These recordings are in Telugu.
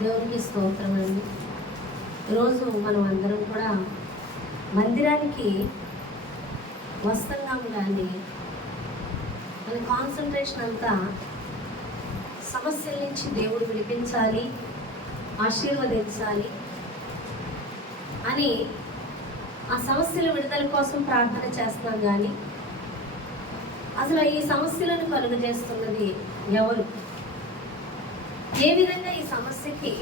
దేవునికి స్తోత్రం అండి. ఈరోజు మనం అందరం కూడా మందిరానికి వస్తున్నాము, కానీ మన కాన్సన్ట్రేషన్ అంతా సమస్యల నుంచి దేవుడు విడిపించాలి, ఆశీర్వదించాలి అని ఆ సమస్యల విడుదల కోసం ప్రార్థన చేస్తున్నాం. కానీ అసలు ఈ సమస్యలను కలుగజేస్తున్నది ఎవరు? ఏ విధంగా ఈ సమస్యకి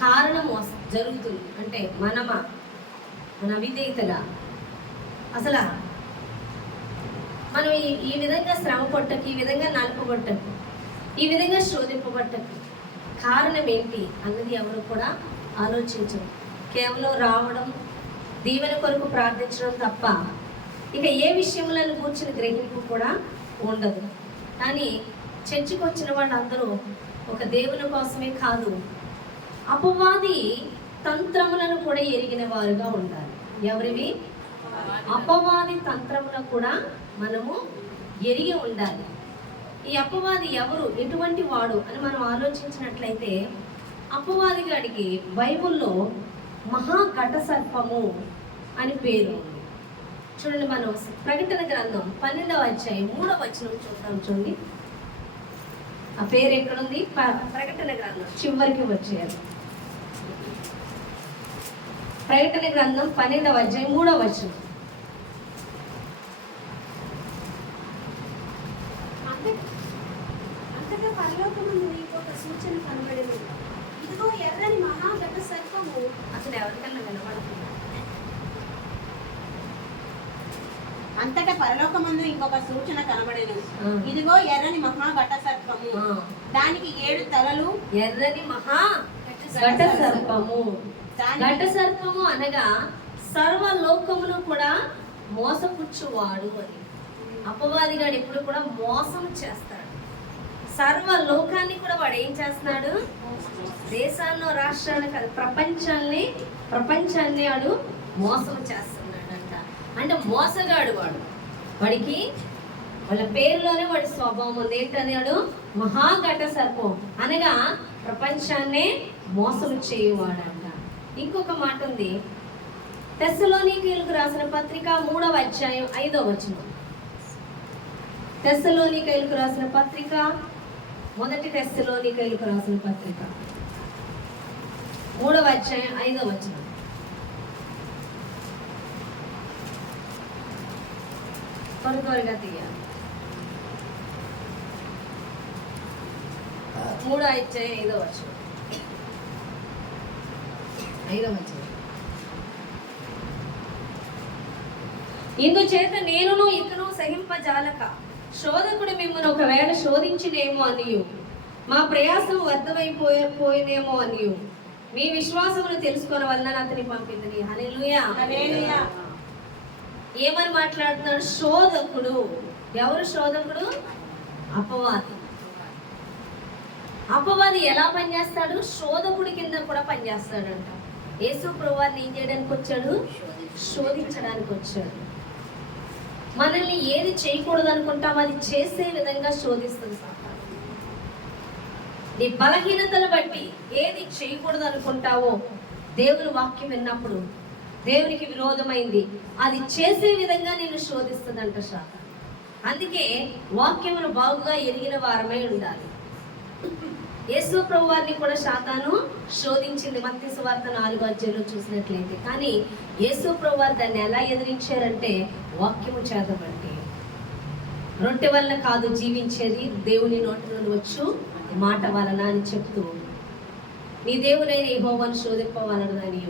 కారణం జరుగుతుంది అంటే మనమా, మన విధేయతగా? అసలు మనం ఈ విధంగా శ్రమ పట్టకు, ఈ విధంగా నలుపబట్టకు, ఈ విధంగా శోధింపబట్టకు కారణం ఏంటి అన్నది ఎవరు కూడా ఆలోచించరు. కేవలం రావడం, దీవెన కొరకు ప్రార్థించడం తప్ప ఇక ఏ విషయములను కూర్చుని గ్రహింపు కూడా ఉండదు. కానీ చర్చికి వచ్చిన వాళ్ళందరూ ఒక దేవుని కోసమే కాదు, అపవాది తంత్రములను కూడా ఎరిగిన వారుగా ఉండాలి. ఎవరివి? అపవాది తంత్రములను కూడా మనము ఎరిగి ఉండాలి. ఈ అపవాది ఎవరు, ఎటువంటి వాడు అని మనం ఆలోచించినట్లయితే, అపవాది గాడికి బైబుల్లో మహాఘట సర్పము అని పేరు. చూడండి, మనం ప్రకటన గ్రంథం 12వ అధ్యాయం 3వ వచనం చూద్దాం. చూడండి, ఆ పేరు ఎక్కడుంది? ప్రకటన గ్రంథం చివరికి వచ్చేయాలి. ప్రకటన గ్రంథం 12వ అధ్యాయం 3వ వచనం. అంతటా పరలోకమందు నీకు ఒక సూచన కనబడేది. ఇదిగో ఎర్రని మహాఘట సర్పము. అసలు ఎవరికన్నా వినబడుతుంది? అంతటా పరలోకమందు ఇంకొక సూచన కనబడేను. ఇదిగో ఎర్రని మహాఘట సర్పము, దానికి 7 తలలు. ఎర్రని మహా ఘట సర్పము. ఘట సర్పము అనగా సర్వలోకమును కూడా మోసపుచ్చువాడు అని. అపవాదిగాడు ఎప్పుడు కూడా మోసం చేస్తాడు. సర్వలోకాన్ని కూడా వాడు ఏం చేస్తున్నాడు? దేశాల్లో, రాష్ట్రాలు కాదు, ప్రపంచాన్ని వాడు మోసం చేస్తున్నాడంట. అంటే మోసగాడు వాడు. వాడికి వాళ్ళ పేరులోనే వాడి స్వభావం ఉంది. ఏంటన్నాడు? మహాఘట సర్పం అనగా ప్రపంచాన్నే మోసం చేయువాడంట. ఇంకొక మాట ఉంది, తెస్సలోనికీయులకు రాసిన పత్రిక 3వ అధ్యాయం 5వ వచనం. తెస్సలోనికీయులకు రాసిన పత్రిక, మొదటి తెస్సలోనికీయులకు రాసిన పత్రిక 3వ అధ్యాయం 5వ వచనం. త్వరగా తీయాలి. 3వ అధ్యాయం 5వ వచనం. 5వ వచనం. ఇందుచేత నేనును ఇతను సహింపజాలక శోధకుడు మిమ్మల్ని ఒకవేళ శోధించినేమో అనియు, మా ప్రయాసం వ్యర్థమైపోయినేమో అనియు మీ విశ్వాసమును తెలుసుకున్న వలన అతని పంపింది. హల్లెలూయా. ఏమని మాట్లాడుతున్నాడు? శోధకుడు. ఎవరు శోధకుడు? అపవాది. అపవాది ఎలా పనిచేస్తాడు? శోధకుడి కింద కూడా పనిచేస్తాడంట. యేసు ప్రభువారిని ఏం చేయడానికి వచ్చాడు? శోధించడానికి వచ్చాడు. మనల్ని ఏది చేయకూడదు అనుకుంటామో అది చేసే విధంగా శోధిస్తుంది సాతాను. నీ బలహీనతను బట్టి ఏది చేయకూడదు అనుకుంటావో దేవుని వాక్యం విన్నప్పుడు దేవునికి విరోధమైంది అది చేసే విధంగా నేను శోధిస్తుందంట సాతాను. అందుకే వాక్యమును బాగుగా ఎరిగిన వారమై ఉండాలి. యేసు ప్రభువారిని కూడా సాతాను శోధించింది. మత్తయి సువార్త 4వ అధ్యాయంలో చూసినట్లయితే. కానీ యేసు ప్రభువారు దాన్ని ఎలా ఎదిరించారంటే వాక్యము చేతబట్టి. రొట్టె వల్ల కాదు జీవించేది, దేవుని నోటి నుండి వచ్చు మాట వలన అని చెప్తూ, నీ దేవుడైన యెహోవాను శోధింపవలనని,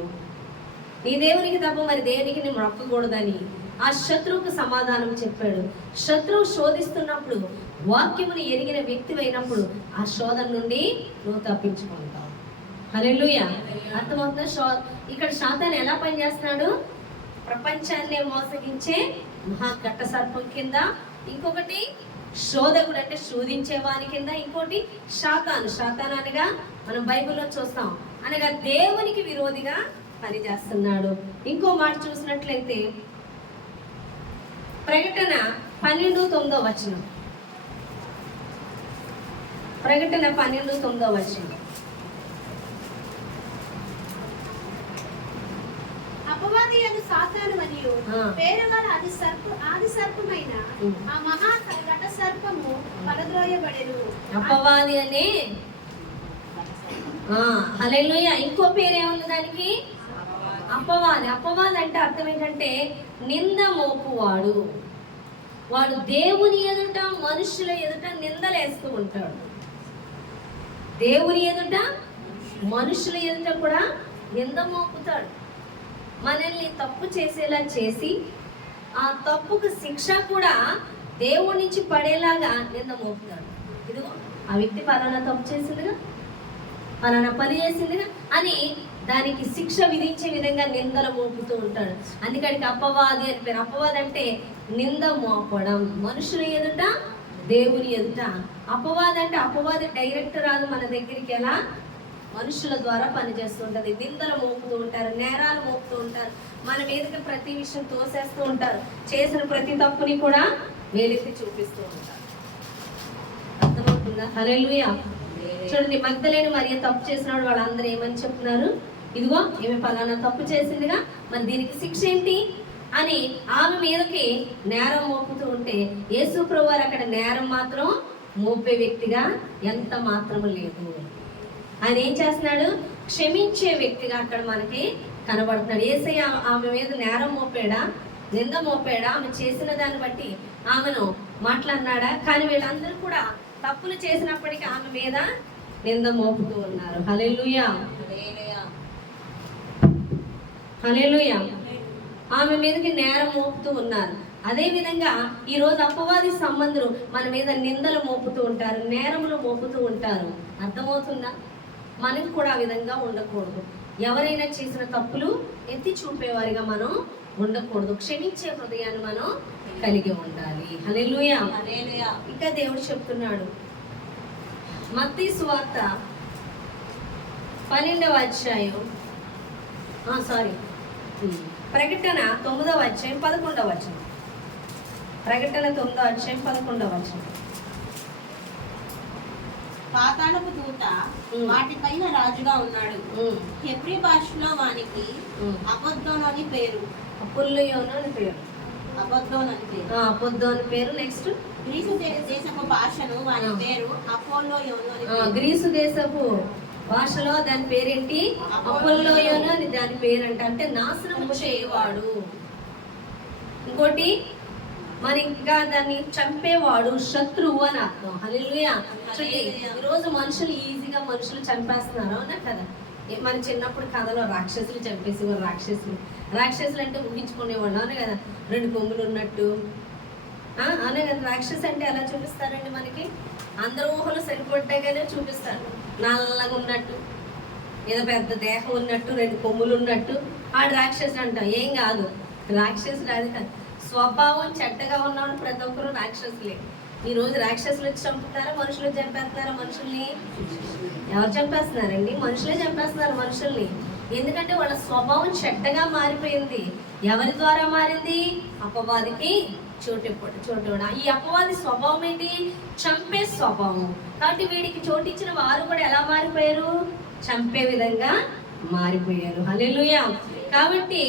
నీ దేవునికి తప్ప మరి దేవునికి నేను మొక్కకూడదని ఆ శత్రువుకు సమాధానం చెప్పాడు. శత్రువు శోధిస్తున్నప్పుడు వాక్యమును ఎరిగిన వ్యక్తి అయినప్పుడు ఆ శోధన నుండి నువ్వు తప్పించుకుంటావు. హల్లెలూయా. అర్థమవుతుందా? ఇక్కడ సాతాను ఎలా పనిచేస్తున్నాడు? ప్రపంచాన్ని మోసగించే మహాఘట సర్పం కింద, ఇంకొకటి శోధకుడు అంటే శోధించే వారి కింద, ఇంకోటి సాతాను అనగా మనం బైబిల్లో చూస్తాం అనగా దేవునికి విరోధిగా పనిచేస్తున్నాడు. ఇంకో మాట చూసినట్లయితే ప్రకటన 12:9 వచనం. ప్రకటన 12:9 వచనం. సాతాను మరియు ఆ. పేరు గల ఆది సర్పమైన ఉమ్. ఆ మహా ఘట సర్పము పడద్రోయబడెను. అపవాది అనే హల్లెలూయా. ఇంకో పేరు ఏముంది దానికి? అపవాది. అపవాది అంటే అర్థం ఏంటంటే నింద మోపువాడు. వాడు దేవుని ఎదుట మనుషుల ఎదుట నిందలేస్తూ ఉంటాడు. దేవుని ఎదుట మనుషుల ఎదుట కూడా నింద మోపుతాడు. మనల్ని తప్పు చేసేలా చేసి ఆ తప్పుకు శిక్ష కూడా దేవుడి నుంచి పడేలాగా నింద మోపుతాడు. ఇదిగో ఆ వ్యక్తి పలానా తప్పు చేసిందిగా, పలానా పని చేసిందిగా అని దానికి శిక్ష విధించే విధంగా నిందలు మోపుతూ ఉంటాడు. అందుకడికి అపవాది అని పేరు. అపవాది అంటే నింద మోపడం, మనుషుల ఎదుట దేవుని ఎదుట. అపవాది అంటే అపవాది డైరెక్ట్ రాదు మన దగ్గరికి, ఎలా మనుషుల ద్వారా పనిచేస్తుంటది. నిందలు మోపుతూ ఉంటారు, నేరాలు మోపుతూ ఉంటారు, మన మీదకి ప్రతి విషయం తోసేస్తూ ఉంటారు. చేసిన ప్రతి తప్పుని కూడా వేలెత్తి చూపిస్తూ ఉంటారు. అర్థమవుతుందా? హల్లెలూయా. చూడండి, మగ్దలేని మరియ తప్పు చేసినప్పుడు వాళ్ళందరూ ఏమని చెప్తున్నారు? ఇదిగో ఈమె పలానా తప్పు చేసిందిగా, మరి దీనికి శిక్ష ఏంటి అని ఆమె మీదకి నేరం మోపుతూ ఉంటే యేసు ప్రభువారు అక్కడ నేరం మాత్రం మోపే వ్యక్తిగా ఎంత మాత్రము లేదు. ఆయన ఏం చేస్తున్నాడు? క్షమించే వ్యక్తిగా అక్కడ మనకి కనబడుతున్నాడు. యేసయ్య ఆమె మీద నేరం మోపాడా, నింద మోపాడా, ఆమె చేసిన దాన్ని బట్టి ఆమెను మాట్లాడినాడా? కానీ వీళ్ళందరూ కూడా తప్పులు చేసినప్పటికీ ఆమె మీద నింద మోపుతూ ఉన్నారు. హల్లెలూయా, హల్లెలూయా. ఆమె మీదకి నేరం మోపుతూ ఉన్నారు. అదే విధంగా ఈ రోజు అపవాది సంబంధులు మన మీద నిందలు మోపుతూ ఉంటారు, నేరములు మోపుతూ ఉంటారు. అర్థమవుతుందా? మనకు కూడా ఆ విధంగా ఉండకూడదు. ఎవరైనా చేసిన తప్పులు ఎత్తి చూపేవారిగా మనం ఉండకూడదు. క్షమించే హృదయాన్ని మనం కలిగి ఉండాలి. హల్లెలూయా. ఇంకా దేవుడు చెప్తున్నాడు, మత్తయి సువార్త 12వ అధ్యాయం, ప్రకటన 9వ అధ్యాయం 11వ వచనం. ప్రకటన 9వ అధ్యాయం 11వ వచనం. పాతాళపు దూత వాటిపైన రాజుగా ఉన్నాడు. హెబ్రీ భాషలో వానికి అబద్దోను అని పేరు. అపుల్యోను అని పేరు. అబద్దోను అని పేరు. అబద్దోను పేరు. నెక్స్ట్ గ్రీసు దేశపు భాషను వాని పేరు అపోల్లోయోను అని పేరు. గ్రీసు దేశపు భాషలో దాని పేరేంటి? అపోల్లోయోను అని దాని పేరంట. అంటే నాశనం చేయవాడు. ఇంకోటి మరి ఇంకా దాన్ని చంపేవాడు, శత్రువు అని అర్థం. హల్లెలూయా. ఈరోజు మనుషులు ఈజీగా మనుషులు చంపేస్తున్నారు, అవునా కదా? మన చిన్నప్పుడు కథలో రాక్షసులు చంపేసేవారు. రాక్షసులు అంటే ఊహించుకునేవాళ్ళు, అవునా కదా? 2 కొమ్ములు ఉన్నట్టు, అవునా కదా? రాక్షసు అంటే ఎలా చూపిస్తారండి మనకి? అందరూ ఊహలు సరిపడ్డాగానే చూపిస్తారు. నల్లగా ఉన్నట్టు, ఏదో పెద్ద దేహం ఉన్నట్టు, 2 కొమ్ములు ఉన్నట్టు ఆడు రాక్షసుడు అంటాం. ఏం కాదు, రాక్షసుడు అది కాదు. స్వభావం చెడ్డగా ఉన్నవాడు ప్రతి ఒక్కరు రాక్షసులే. ఈరోజు రాక్షసులు వచ్చి చంపుతారా, మనుషులు చంపేస్తున్నారా? మనుషుల్ని ఎవరు చంపేస్తున్నారండి? మనుషులే చంపేస్తున్నారు మనుషుల్ని. ఎందుకంటే వాళ్ళ స్వభావం చెడ్డగా మారిపోయింది. ఎవరి ద్వారా మారింది? అపవాదికి చోటు. ఈ అపవాది స్వభావం ఏంటి? చంపే స్వభావం. కాబట్టి వీడికి చోటిచ్చిన వారు కూడా ఎలా మారిపోయారు? చంపే విధంగా మారిపోయారు. హల్లెలూయా. కాబట్టి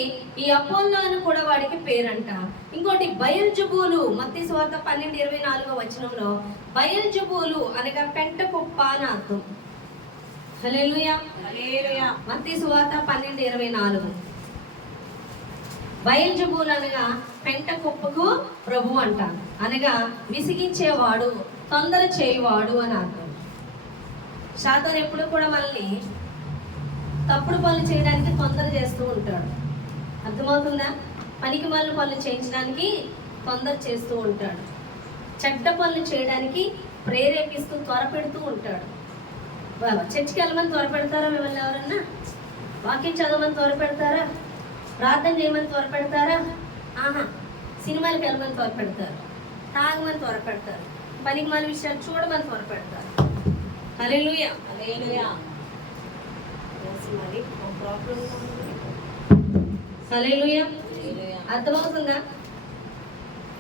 ఈ అపోల్లోను కూడా వాడికి పేరంట. ఇంకోటి బయల్జెబూలు. మత్తయి సువార్త 12:24వ వచనంలో బయల్జెబూలు అనగా పెంట కుప్ప అని అర్థం. హల్లెలూయా. మత్తయి సువార్త 12:24. బయల్జెబూలు అనగా పెంట కుప్పకు ప్రభు అంట. అనగా విసిగించేవాడు, తొందర చేయవాడు అని అర్థం. సాతాను ఎప్పుడు కూడా మనల్ని తప్పుడు పనులు చేయడానికి తొందర చేస్తూ ఉంటాడు. అర్థమవుతుందా? పనికి మాలిన పనులు చేయించడానికి తొందర చేస్తూ ఉంటాడు. చెడ్డ పనులు చేయడానికి ప్రేరేపిస్తూ త్వరపెడుతూ ఉంటాడు. చర్చికి వెళ్ళమని త్వరపెడతారా? మిమ్మల్ని ఎవరన్నా వాక్యం చదవమని త్వరపెడతారా? ప్రార్థన చేయమని త్వరపెడతారా? సినిమాలకు వెళ్ళమని త్వరపెడతారు, తాగమని త్వరపెడతారు, పనికి మాలిన విషయాలు చూడమని త్వరపెడతారు. హల్లెలూయా. హల్లెలూయా. అర్థమవుతుందా?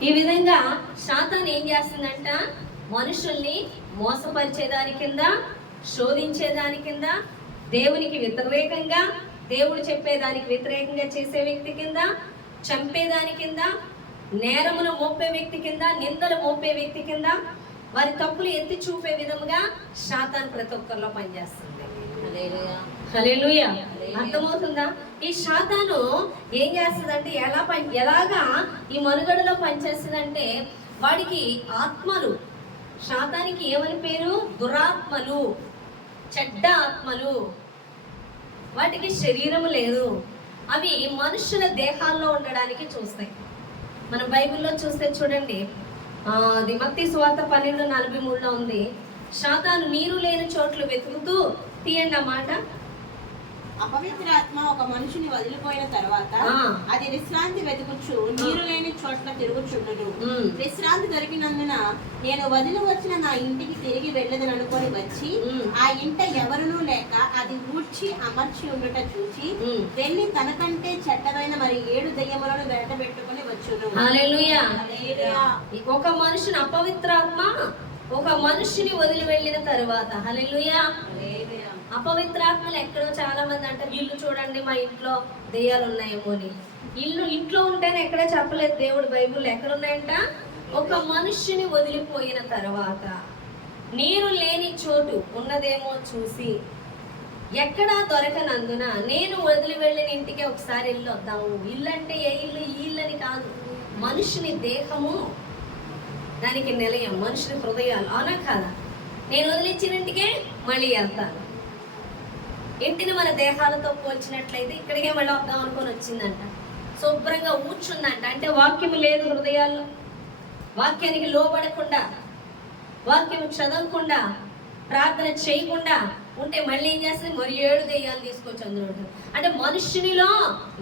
ఈ విధంగా సాతాను ఏం చేస్తుందంట? మనుషుల్ని మోసపరిచేదాని కింద, శోధించేదాని కింద, దేవునికి వ్యతిరేకంగా దేవుడు చెప్పేదానికి వ్యతిరేకంగా చేసే వ్యక్తి కింద, చంపేదాని కింద, నేరమును మోపే వ్యక్తి కింద, నిందలు మోపే వ్యక్తి కింద, వారి తప్పులు ఎత్తి చూపే విధముగా సాతాను ప్రతి ఒక్కరిలో పనిచేస్తుంది. హల్లెలూయా. అర్థమవుతుందా? ఈ సాతాను ఏం చేస్తుందంటే ఎలాగా ఈ మనుగడలో పనిచేస్తుందంటే, వాడికి ఆత్మలు, సాతానికి ఏమని పేరు? దురాత్మలు, చెడ్డ ఆత్మలు. వాటికి శరీరము లేదు, అవి మనుషుల దేహాల్లో ఉండడానికి చూస్తాయి. మన బైబిల్లో చూస్తే చూడండి, అది మత్తయి సువార్త 12:43 ఉంది. సాతాను నీరు లేని చోట్లు వెతుకుతూ, తీయండి ఆ మాట. అపవిత్రాత్మ ఒక మనిషిని వదిలిపోయిన తర్వాత అది విశ్రాంతి వెతుకుచు నీరు లేని చోట్ల తిరుగుచుండును. విశ్రాంతి దొరికినందున నేను వదిలి వచ్చిన నా ఇంటికి తిరిగి వెళ్ళదని అనుకొని వచ్చి ఆ ఇంట ఎవరునూ లేక అది ఊడ్చి అమర్చి ఉండట చూచి వెళ్ళి తనకంటే చెడ్డమైన మరి 7 దెయ్యములను వెంటబెట్టుకుని వచ్చును. హల్లెలూయా. ఒక మనిషిని అపవిత్రాత్మ ఒక మనిషిని వదిలి వెళ్ళిన తరువాత, హల్లెలూయా, అపవిత్రాత్మలు ఎక్కడో చాలా మంది అంటారు, ఇల్లు చూడండి మా ఇంట్లో దెయ్యాలు ఉన్నాయేమో అని. ఇంట్లో ఉంటేనే ఎక్కడ చెప్పలేదు దేవుడు బైబుల్. ఎక్కడ ఉన్నాయంట? ఒక మనుష్యుని వదిలిపోయిన తర్వాత నీరు లేని చోటు ఉన్నదేమో చూసి ఎక్కడా దొరకనందున నేను వదిలి వెళ్ళిన ఇంటికి ఒకసారి వెళ్ళి వద్దాము. ఇల్లు అంటే ఏ ఇల్లు? ఈ ఇల్లని కాదు, మనుషుని దేహము, దానికి నిలయం మనుషుని హృదయాలు, అవునా కాదా? నేను వదిలించిన ఇంటికే మళ్ళీ వెళ్తాను. ఇంటిని మన దేహాలతో పోల్చినట్లయితే ఇక్కడికే మళ్ళీ వద్దాం అనుకొని వచ్చిందంట. శుభ్రంగా కూర్చుందంట. అంటే వాక్యము లేదు హృదయాల్లో, వాక్యానికి లోబడకుండా, వాక్యము చదవకుండా, ప్రార్థన చేయకుండా ఉంటే మళ్ళీ ఏం చేస్తుంది? మరి 7 దెయ్యాలు తీసుకొచ్చి అందులో ఉంటుంది. అంటే మనుషునిలో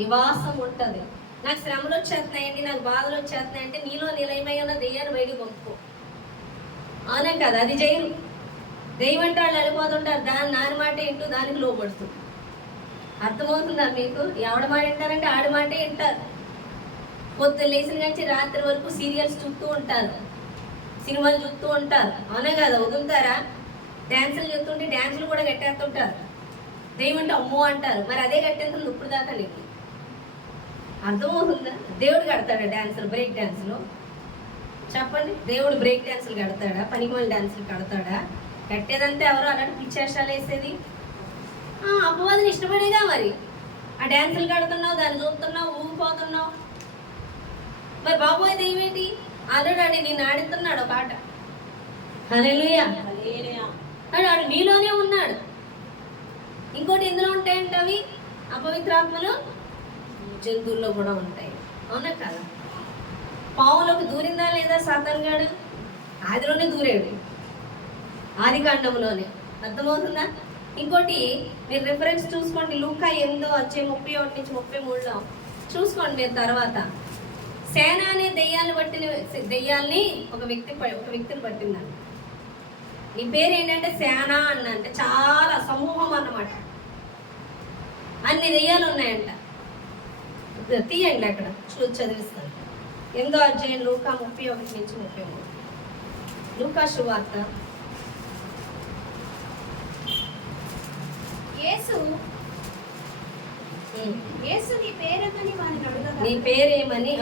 నివాసం ఉంటుంది. నాకు శ్రమలు వచ్చేస్తున్నాయండి, నాకు బాధలు వచ్చేస్తున్నాయి అంటే నీలో నిలయమై ఉన్న దెయ్యాన్ని బయటకు పంపుకో, అవునా కదా? అది చేయరు. దెయ్యం అంటే వాళ్ళు వెళ్ళిపోతుంటారు, దాని మాట ఏంటో దానికి లోపడుతుంది. అర్థమవుతుందా మీకు? ఎవడ మాట వింటారంటే ఆడి మాటే వింటారు. పొద్దున్న లేచిన నుంచి రాత్రి వరకు సీరియల్స్ చూస్తూ ఉంటారు, సినిమాలు చూస్తూ ఉంటారు, అవునా కదా? వదులుతారా? డ్యాన్సులు చూస్తుంటే డ్యాన్సులు కూడా కట్టేస్తుంటారు. దెయ్యం అంటే అమ్మో అంటారు, మరి అదే కట్టేందుకు ఇప్పుడు దాకా నీకు అర్థమవుతుందా? దేవుడు కడతాడా డ్యాన్సులు? బ్రేక్ డ్యాన్సులు చెప్పండి. దేవుడు బ్రేక్ డ్యాన్సులు కడతాడా? పనికిమాల డ్యాన్సులు కడతాడా? కట్టేదంతా ఎవరు? అలాంటి పిచ్చేషాలు వేసేది అపవాదిని ఇష్టపడేగా. మరి ఆ డ్యాన్సులు కడుతున్నావు, దాన్ని చూస్తున్నావు, ఊగిపోతున్నావు. మరి బాబోయ్ దెయ్యమేంటి? ఆల్రెడీ నేను ఆడుతున్నాడు ఒక ఆట. హల్లెలూయా. ఆడు నీలోనే ఉన్నాడు. ఇంకోటి ఎందులో ఉంటాయంటే అవి అపవిత్రాత్మలు జంతువుల్లో కూడా ఉంటాయి, అవునా కదా? పావులోకి దూరిందా లేదా సాతాను గాడు? ఆదిలోనే దూరాడు, ఆది కాండంలోనే. అర్థమవుతుందా? ఇంకోటి మీరు రిఫరెన్స్ చూసుకోండి, లూకా 8:31-33 చూసుకోండి మీరు. తర్వాత సేన అనే దెయ్యాల్ని ఒక వ్యక్తిని పట్టిందంట. ఈ పేరు ఏంటంటే సేన అన్న, అంటే చాలా సమూహం అన్నమాట. అన్ని దెయ్యాలు ఉన్నాయంట. తీయండి అక్కడ చదివిస్తాను. 8వ అధ్యాయం లూకా 31-33. లూకా సువార్త. యేసు నీ పేరేమని వానిని అడగగా, నీ పేరేమని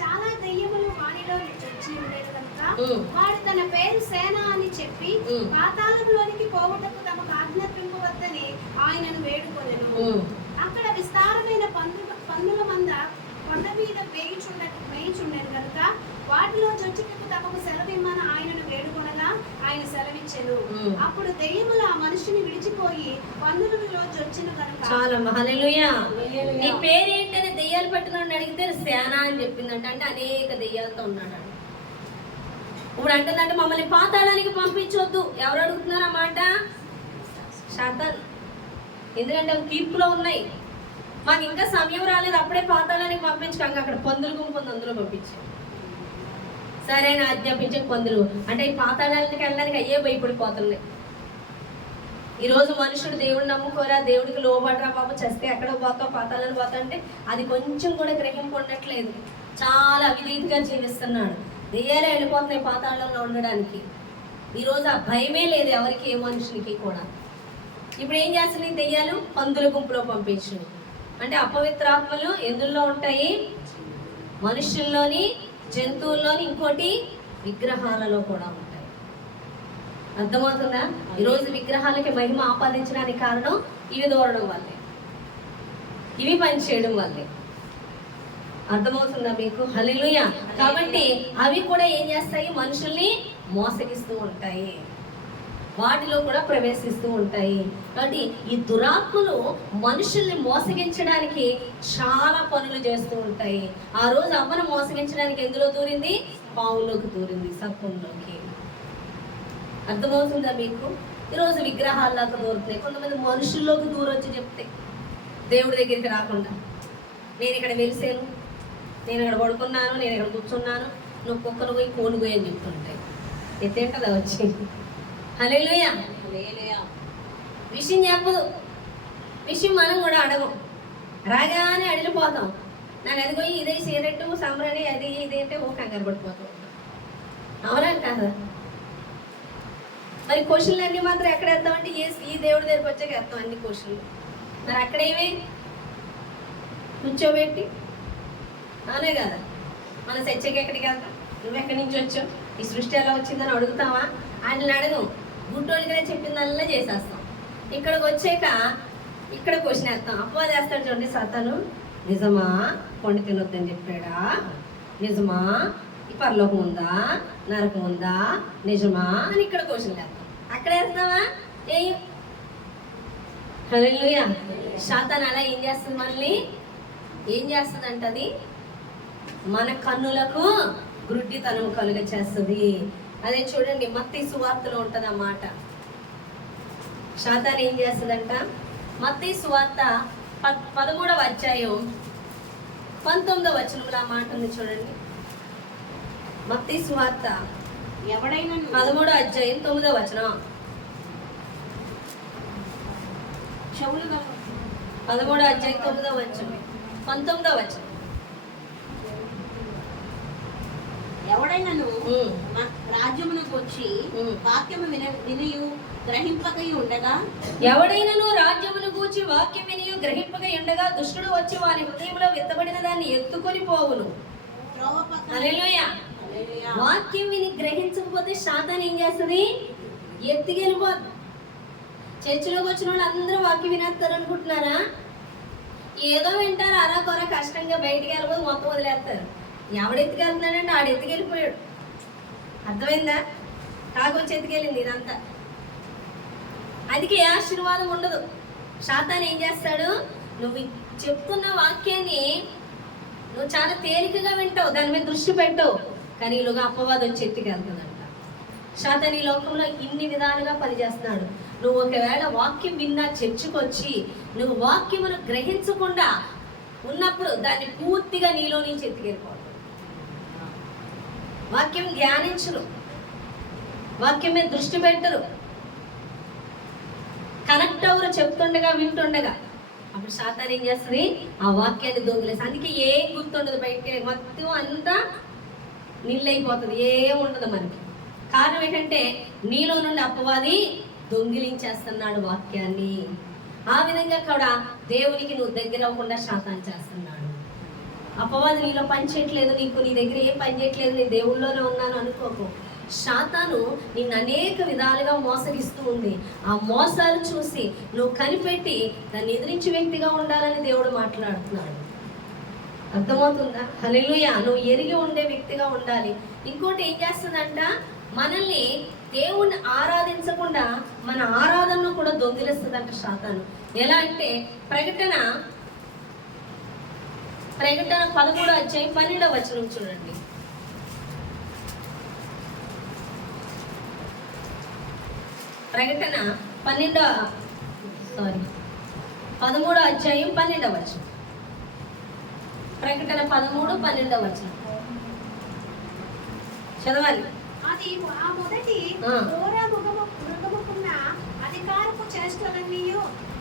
చాలా దెయ్యములు వానిలో వచ్చి ఉండేది కనుక వాడు తన పేరు సేన అని చెప్పి పాతాళంలోనికి పోవుటకు తమకు ఆజ్ఞాపింపవద్దని ఆయనను వేడుకొనెను. అక్కడ విస్తారమైన పన్నుల మంద కొండ మీద వేయుచుండెను కనుక వాటిలో చొచ్చుటకు తమకు సెలవిమ్మని ఆయనను వేడుకొనగా ఆయన సెలవిచ్చెను. అప్పుడు దెయ్యములు ఆ మనిషిని విడిచిపోయి పన్నులలో చొచ్చెను కనుక. చాలా హల్లెలూయా. నీ పేరేంటనే దెయ్యాలు పట్టినోడిని అడిగితే సేన అని చెప్పిందంట. అంటే అనేక దెయ్యాలతో ఉన్నాడు. ఇప్పుడు అంటుందంటే మమ్మల్ని పాతాళానికి పంపించొద్దు. ఎవరు అడుగుతున్నారు ఆ మాట? సాతాను. ఎందుకంటే అవి తీర్పులో ఉన్నాయి. మాకు ఇంకా సమయం రాలేదు, అప్పుడే పాతాళానికి పంపించక అక్కడ పందులు గుంపు అందులో పంపించారు. సరైన ఆజ్ఞాపించక పందులు అంటే ఈ పాతాళానికి వెళ్ళడానికి అయ్యే భయపడిపోతున్నాయి. ఈరోజు మనుషుడు దేవుడు నమ్ముకోరా, దేవుడికి లోబడరా బాబు, చేస్తే ఎక్కడో పోతావు, పాతాళాన్ని పోతా అంటే అది కొంచెం కూడా గ్రహింపు ఉండట్లేదు. చాలా అవినీతిగా జీవిస్తున్నాడు. దెయ్యాలే వెళ్ళిపోతున్నాయి పాతాళంలో ఉండడానికి. ఈరోజు ఆ భయమే లేదు ఎవరికి, ఏ మనుషునికి కూడా. ఇప్పుడు ఏం చేస్తున్నాయి దెయ్యాలు? పందుల గుంపులో పంపించు. అంటే అపవిత్రాత్మలు ఎందులో ఉంటాయి? మనుషుల్లోని, జంతువుల్లోని, ఇంకోటి విగ్రహాలలో కూడా ఉంటాయి. అర్థమవుతుందా? ఈరోజు విగ్రహాలకి మహిమ ఆపాదించడానికి కారణం ఇవి దూరడం వల్లే, ఇవి పని చేయడం వల్లే. అర్థమవుతుందా మీకు? హల్లెలూయా. కాబట్టి అవి కూడా ఏం చేస్తాయి? మనుషుల్ని మోసగిస్తూ ఉంటాయి, వాటిలో కూడా ప్రవేశిస్తూ ఉంటాయి. కాబట్టి ఈ దురాత్మలు మనుషుల్ని మోసగించడానికి చాలా పనులు చేస్తూ ఉంటాయి. ఆ రోజు అవ్వను మోసగించడానికి ఎందులో దూరింది? పావులోకి దూరింది, సర్పంలోకి. అర్థమవుతుందా మీకు? ఈరోజు విగ్రహాల్లోకి దూరుతున్నాయి. కొంతమంది మనుషుల్లోకి దూరొచ్చి చెప్తే దేవుడి దగ్గరికి రాకుండా, నేను ఇక్కడ వెలిసాను, నేను ఇక్కడ పడుకున్నాను, నేను ఇక్కడ కూర్చున్నాను, నువ్వు కుక్కను పోయి కోను పోయి అని చెప్తుంటాయి. ఎత్తేంటదా వచ్చి? హల్లెలూయా. విషయం చెప్పదు, విషయం మనం కూడా అడగం, రాగానే అడిగిపోతాం. నాకు అది పోయి ఇదే సిగరెట్టు సంబరని అది ఇది అంటే ఓ కంగారు పడిపోతూ ఉంటాం. అవునా కాదా? మరి క్వశ్చన్లు అన్నీ మాత్రం ఎక్కడ వేస్తామంటే ఈ దేవుడి దగ్గరికి వచ్చాక వేస్తాం అన్ని క్వశ్చన్లు. మరి అక్కడేమి కూర్చోబెట్టి, అవునే కదా? మన చర్చకి ఎక్కడికి వెళ్తాం? నువ్వెక్కడి నుంచి వచ్చావు, ఈ సృష్టి ఎలా వచ్చిందని అడుగుతావా? ఆయన అడగం, గుడ్డోళ్ళుగానే చెప్పిందల్లా చేసేస్తాం. ఇక్కడికి వచ్చాక ఇక్కడ క్వశ్చన్ వేస్తాం. అపవాది వేస్తాడు చూడండి సాతాను, నిజమా పండు తినొద్దని చెప్పాడా? నిజమా ఈ పరలోకం ఉందా, నరకం ఉందా, నిజమా అని ఇక్కడ క్వశ్చన్ వేస్తాం. అక్కడ వేస్తావా? హల్లెలూయా. సాతాను అలా ఏం చేస్తుంది? మనల్ని ఏం చేస్తుంది అంటే అది మన కన్నులకు గుడ్డితనం కలుగ చేస్తుంది. అదే చూడండి మత్తయి సువార్తలో ఉంటుంది ఆ మాట. సాతాను ఏం చేస్తుందంట? మత్తయి సువార్త 13వ అధ్యాయం 19వ వచనంలో ఆ మాట ఉంది చూడండి. మత్తయి సువార్త ఎవడైనా 13వ అధ్యాయం 9వ వచనం. 13వ అధ్యాయం 9వ వచనం 19వ వచనం. ఎవడైనాను రాజ్యమునకు వచ్చి వాక్యము వినియు గ్రహింపకై ఉండగా, ఎవడైనాను రాజ్యమును గూర్చి వాక్యం వినియు గ్రహింపకై ఉండగా దుష్టుడు వచ్చి వారి హృదయంలో విత్తబడిన దాన్ని ఎత్తుకొని పోవును. హల్లెలూయా. వాక్యం విని గ్రహించకపోతే సాతాను ఏం చేస్తుంది? ఎత్తుకెళ్ళిపోద్ది. చర్చిలోకి వచ్చిన వాళ్ళు అందరూ వాక్యం వినేస్తారు అనుకుంటున్నారా? ఏదో వింటారు, అలా కొర కష్టంగా బయటికి వెళ్ళిపోయి మొత్తం వదిలేస్తారు. ఎవడెత్తుకెళ్తున్నాడంటే ఆడు ఎత్తుకెళ్ళిపోయాడు. అర్థమైందా? కాకొచ్చి ఎత్తుకెళ్ళింది ఇదంతా. అందుకే ఏ ఆశీర్వాదం ఉండదు. సాతాను ఏం చేస్తాడు? నువ్వు చెప్తున్న వాక్యాన్ని నువ్వు చాలా తేలికగా వింటావు, దాని మీద దృష్టి పెట్టవు, కానీ ఈలోగా అపవాదం వచ్చి ఎత్తుకెళ్తుందంట. సాతాను ఈ లోకంలో ఇన్ని విధాలుగా పనిచేస్తున్నాడు. నువ్వు ఒకవేళ వాక్యం విన్నా చర్చకొచ్చి నువ్వు వాక్యమును గ్రహించకుండా ఉన్నప్పుడు దాన్ని పూర్తిగా నీలో నుంచి ఎత్తుకెళ్ళిపోవడం. వాక్యం ధ్యానించరు, వాక్యం మీద దృష్టి పెట్టరు, కనెక్ట్ అవరు చెప్తుండగా వింటుండగా. అప్పుడు సాతాను ఏం చేస్తుంది? ఆ వాక్యాన్ని దొంగిలేసి, అందుకే ఏం గుర్తుండదు, బయట మొత్తం అంతా నీళ్ళైపోతుంది, ఏం ఉండదు మనకి. కారణం ఏంటంటే నీలో నుండి అపవాది దొంగిలించేస్తున్నాడు వాక్యాన్ని. ఆ విధంగా కూడా దేవునికి నువ్వు దగ్గర అవ్వకుండా సాతాను చేస్తున్నాడు. అపవాది నీలో పని చేయట్లేదు, నీ దగ్గర ఏం పని చేయట్లేదు, నేను దేవుళ్ళలోనే ఉన్నాను అనుకోకు. సాతాను నిన్ను అనేక విధాలుగా మోసగిస్తూ ఉంది. ఆ మోసాలు చూసి నువ్వు కనిపెట్టి దాన్ని ఎదిరించే వ్యక్తిగా ఉండాలని దేవుడు మాట్లాడుతున్నాడు. అర్థమవుతుందా? హల్లెలూయా. నువ్వు ఎరిగి ఉండే వ్యక్తిగా ఉండాలి. ఇంకోటి ఏం చేస్తుందంట? మనల్ని దేవుణ్ణి ఆరాధించకుండా మన ఆరాధనను కూడా దొంగిలిస్తుందంట సాతాను. ఎలా అంటే ప్రకటన 13వ అధ్యాయం 12వ వచనం చూడండి. ప్రకటన 13వ అధ్యాయం 12వ వచనం. ప్రకటన 13, 12వ వచనం చదవాలి. అది ఆ మొదటి మృగముకున్న అధికారపు చేష్టలన్నీ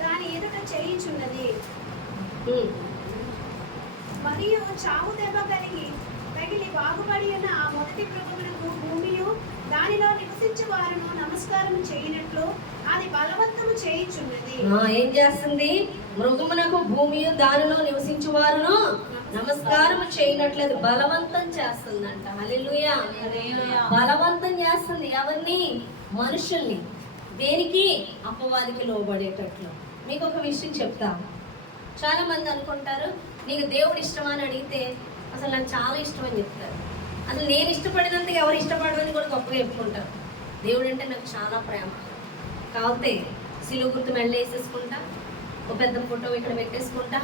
దాని ఎదుట చేయించున్నది. మరియు చావు దెబ్బ తగిలి బాగుపడి ఉన్న ఆ మొదటి మృగమునకు భూమియు దానిలో నివసించే వారును నమస్కారం చేయనట్లు అది బలవంతము చేయుచున్నది. ఏం చేస్తుంది? మృగమునకు భూమి దానిలో నివసించు వారును నమస్కారం చేయనట్లేదు, బలవంతం చేస్తుందంట. హల్లెలూయా. బలవంతం చేస్తుంది ఎవరిని? మనుషుల్ని. దేనికి? అపవాదికి లోబడేటట్లు. మీకు ఒక విషయం చెప్తా. చాలా మంది అనుకుంటారు నీకు దేవుడు ఇష్టమా అని అడిగితే అసలు నాకు చాలా ఇష్టం అని చెప్తారు. అసలు నేను ఇష్టపడినందుకు ఎవరు ఇష్టపడదని కూడా గొప్పగా చెప్పుకుంటారు. దేవుడు అంటే నాకు చాలా ప్రేమ. కాకపోతే సిలువ గుర్తు మెళ్ళ వేసేసుకుంటా, ఒక పెద్ద ఫోటో ఇక్కడ పెట్టేసుకుంటా,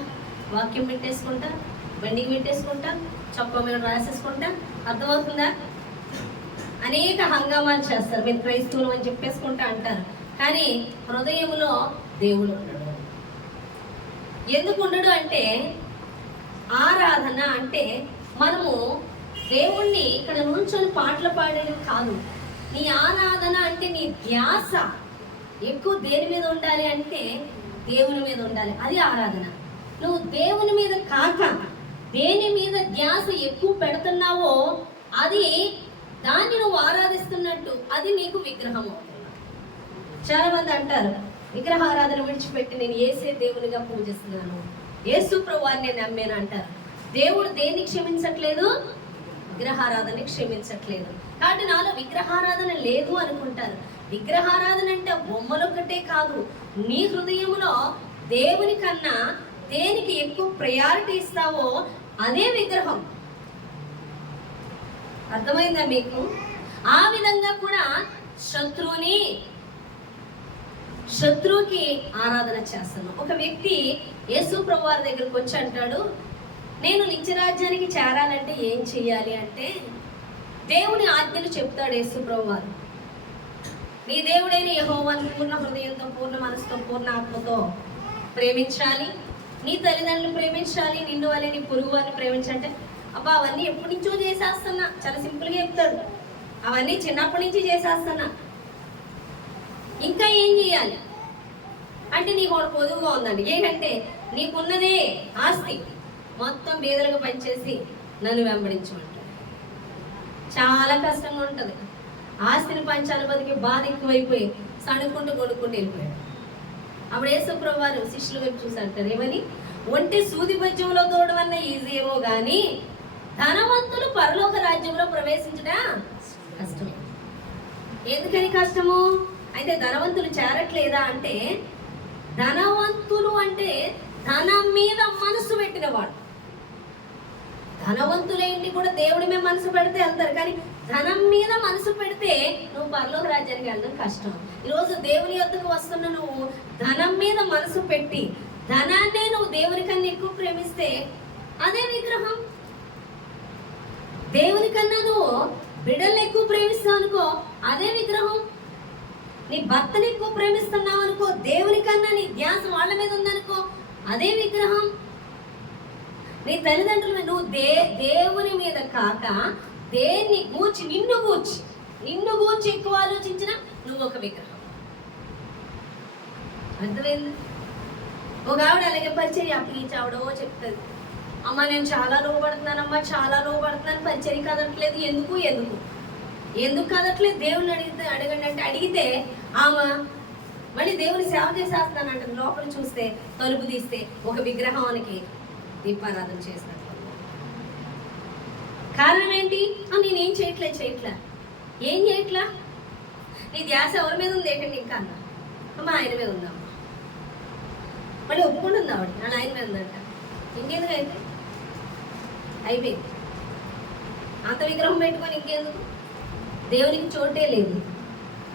వాక్యం పెట్టేసుకుంటా, బండికి పెట్టేసుకుంటా, చొక్కా మీద రాసేసుకుంటా. అర్థమవుతుందా? అనేక హంగామాలు చేస్తారు. మీరు క్రైస్తవులు అని చెప్పేసుకుంటా అంటారు, కానీ హృదయంలో దేవుడు ఉండడు. ఎందుకు ఉండడు అంటే, ఆరాధన అంటే మనము దేవుణ్ణి ఇక్కడ నుంచొని పాటలు పాడేది కాదు. నీ ఆరాధన అంటే నీ ధ్యాస ఎక్కువ దేని మీద ఉండాలి అంటే దేవుని మీద ఉండాలి. అది ఆరాధన. నువ్వు దేవుని మీద కాక దేని మీద ధ్యాస ఎక్కువ పెడుతున్నావో అది దాన్ని నువ్వు ఆరాధిస్తున్నట్టు, అది నీకు విగ్రహం. చాలా మంది అంటారు విగ్రహారాధన విడిచిపెట్టి నేను యేసే దేవునిగా పూజిస్తున్నాను, యేసు ప్రభువాన్ని నేను నమ్మాను అంటారు. దేవుడు దేన్ని క్షమించట్లేదు? విగ్రహారాధన క్షమించట్లేదు. కాబట్టి నాలో విగ్రహారాధన లేదు అనుకుంటారు. విగ్రహారాధన అంటే బొమ్మలొక్కటే కాదు, నీ హృదయంలో దేవుని కన్నా దేనికి ఎక్కువ ప్రయారిటీ ఇస్తావో అదే విగ్రహం. అర్థమైందా మీకు? ఆ విధంగా కూడా శత్రువుకి ఆరాధన చేస్తాను. ఒక వ్యక్తి యేసు ప్రభు వారి దగ్గరకు వచ్చి అంటాడు, నేను నిత్యరాజ్యానికి చేరాలంటే ఏం చెయ్యాలి అంటే దేవుని ఆజ్ఞలు చెప్తాడు యేసు ప్రభు వారు. నీ దేవుడైన యెహోవాను పూర్ణ హృదయంతో, పూర్ణ మనసుతో, పూర్ణ ఆత్మతో ప్రేమించాలి, నీ తల్లిదండ్రులు ప్రేమించాలి, నిన్ను వలె నీ పొరుగు వారిని ప్రేమించాలంటే అబ్బా అవన్నీ ఎప్పటి నుంచో చేసేస్తున్నా. చాలా సింపుల్గా చెప్తాడు, అవన్నీ చిన్నప్పటి నుంచి చేసేస్తున్నా, ఇంకా ఏం చేయాలి అంటే నీకు ఒకటి పొదువుగా ఉందండి. ఏంటంటే నీకున్నదే ఆస్తి మొత్తం బీదలుగా పనిచేసి నన్ను వెంబడించమంటాడు. చాలా కష్టంగా ఉంటుంది. ఆస్తిని పంచాలి బతికి బాధ ఎక్కువైపోయి సణుక్కుంటూ కొనుక్కుంటూ వెళ్ళిపోయాడు. అప్పుడు యేసు ప్రభు వారు శిష్యుల వైపు చూసి అంటారు, ఏమని? ఒంటి సూది బజ్యంలో తోడవన్న ఈజీ ఏమో కానీ ధనవంతులు పరలోక రాజ్యంలో ప్రవేశించడం కష్టం. ఎందుకని కష్టము? అయితే ధనవంతులు చేరట్లేదా అంటే, ధనవంతులు అంటే ధనం మీద మనసు పెట్టిన వాడు. ధనవంతులేంటి కూడా దేవుడి మీద మనసు పెడితే వెళ్తారు, కానీ ధనం మీద మనసు పెడితే నువ్వు పరలోక రాజ్యానికి వెళ్ళడం కష్టం. ఈరోజు దేవుని యొద్దకు వస్తున్న నువ్వు ధనం మీద మనసు పెట్టి ధనాన్నే నువ్వు దేవుని కన్నా ఎక్కువ ప్రేమిస్తే అదే విగ్రహం. దేవుని కన్నా నువ్వు బిడ్డల్ని ఎక్కువ ప్రేమిస్తావు అనుకో, అదే విగ్రహం. నీ భర్తని ఎక్కువ ప్రేమిస్తున్నావు అనుకో, దేవుని కన్నా నీ ధ్యాస వాళ్ళ మీద ఉందనుకో, అదే విగ్రహం. నీ తల్లిదండ్రుల మీద నువ్వు దేవుని మీద కాక దేన్ని గూర్చి నిన్ను గూర్చి ఎక్కువ ఆలోచించిన నువ్వు ఒక విగ్రహం. అర్థమైంది? ఒక ఆవిడ అలాగే పరిచర్య అప్పగించి ఆవిడో చెప్తుంది, అమ్మ నేను చాలా లోపడుతున్నానమ్మా, చాలా లోపడుతున్నాను, పరిచర్య కదట్లేదు. ఎందుకు కదట్లేదు? దేవుని అడగండి అంటే అడిగితే ఆమె మళ్ళీ దేవుని సేవ చేసేస్తున్నాను అంటుంది. లోపల చూస్తే తలుపు తీస్తే ఒక విగ్రహానికి దీపారాధన చేసినట్లు. కారణం ఏంటి? నేనేం చేయట్లే. ఏం చేయట్లా? నీ ధ్యాస ఎవరి మీద ఉంది ఏంటంటే ఇంకా అన్నా, అమ్మ ఆయన మీద ఉందమ్మా. మళ్ళీ ఒప్పుకుంటుంది ఆవిడ, నా ఆయన మీద ఉందంట. ఇంకెందుకు అయితే అయిపోయింది. అంత విగ్రహం పెట్టుకొని ఇంకెందుకు? దేవునికి చోటే లేదు,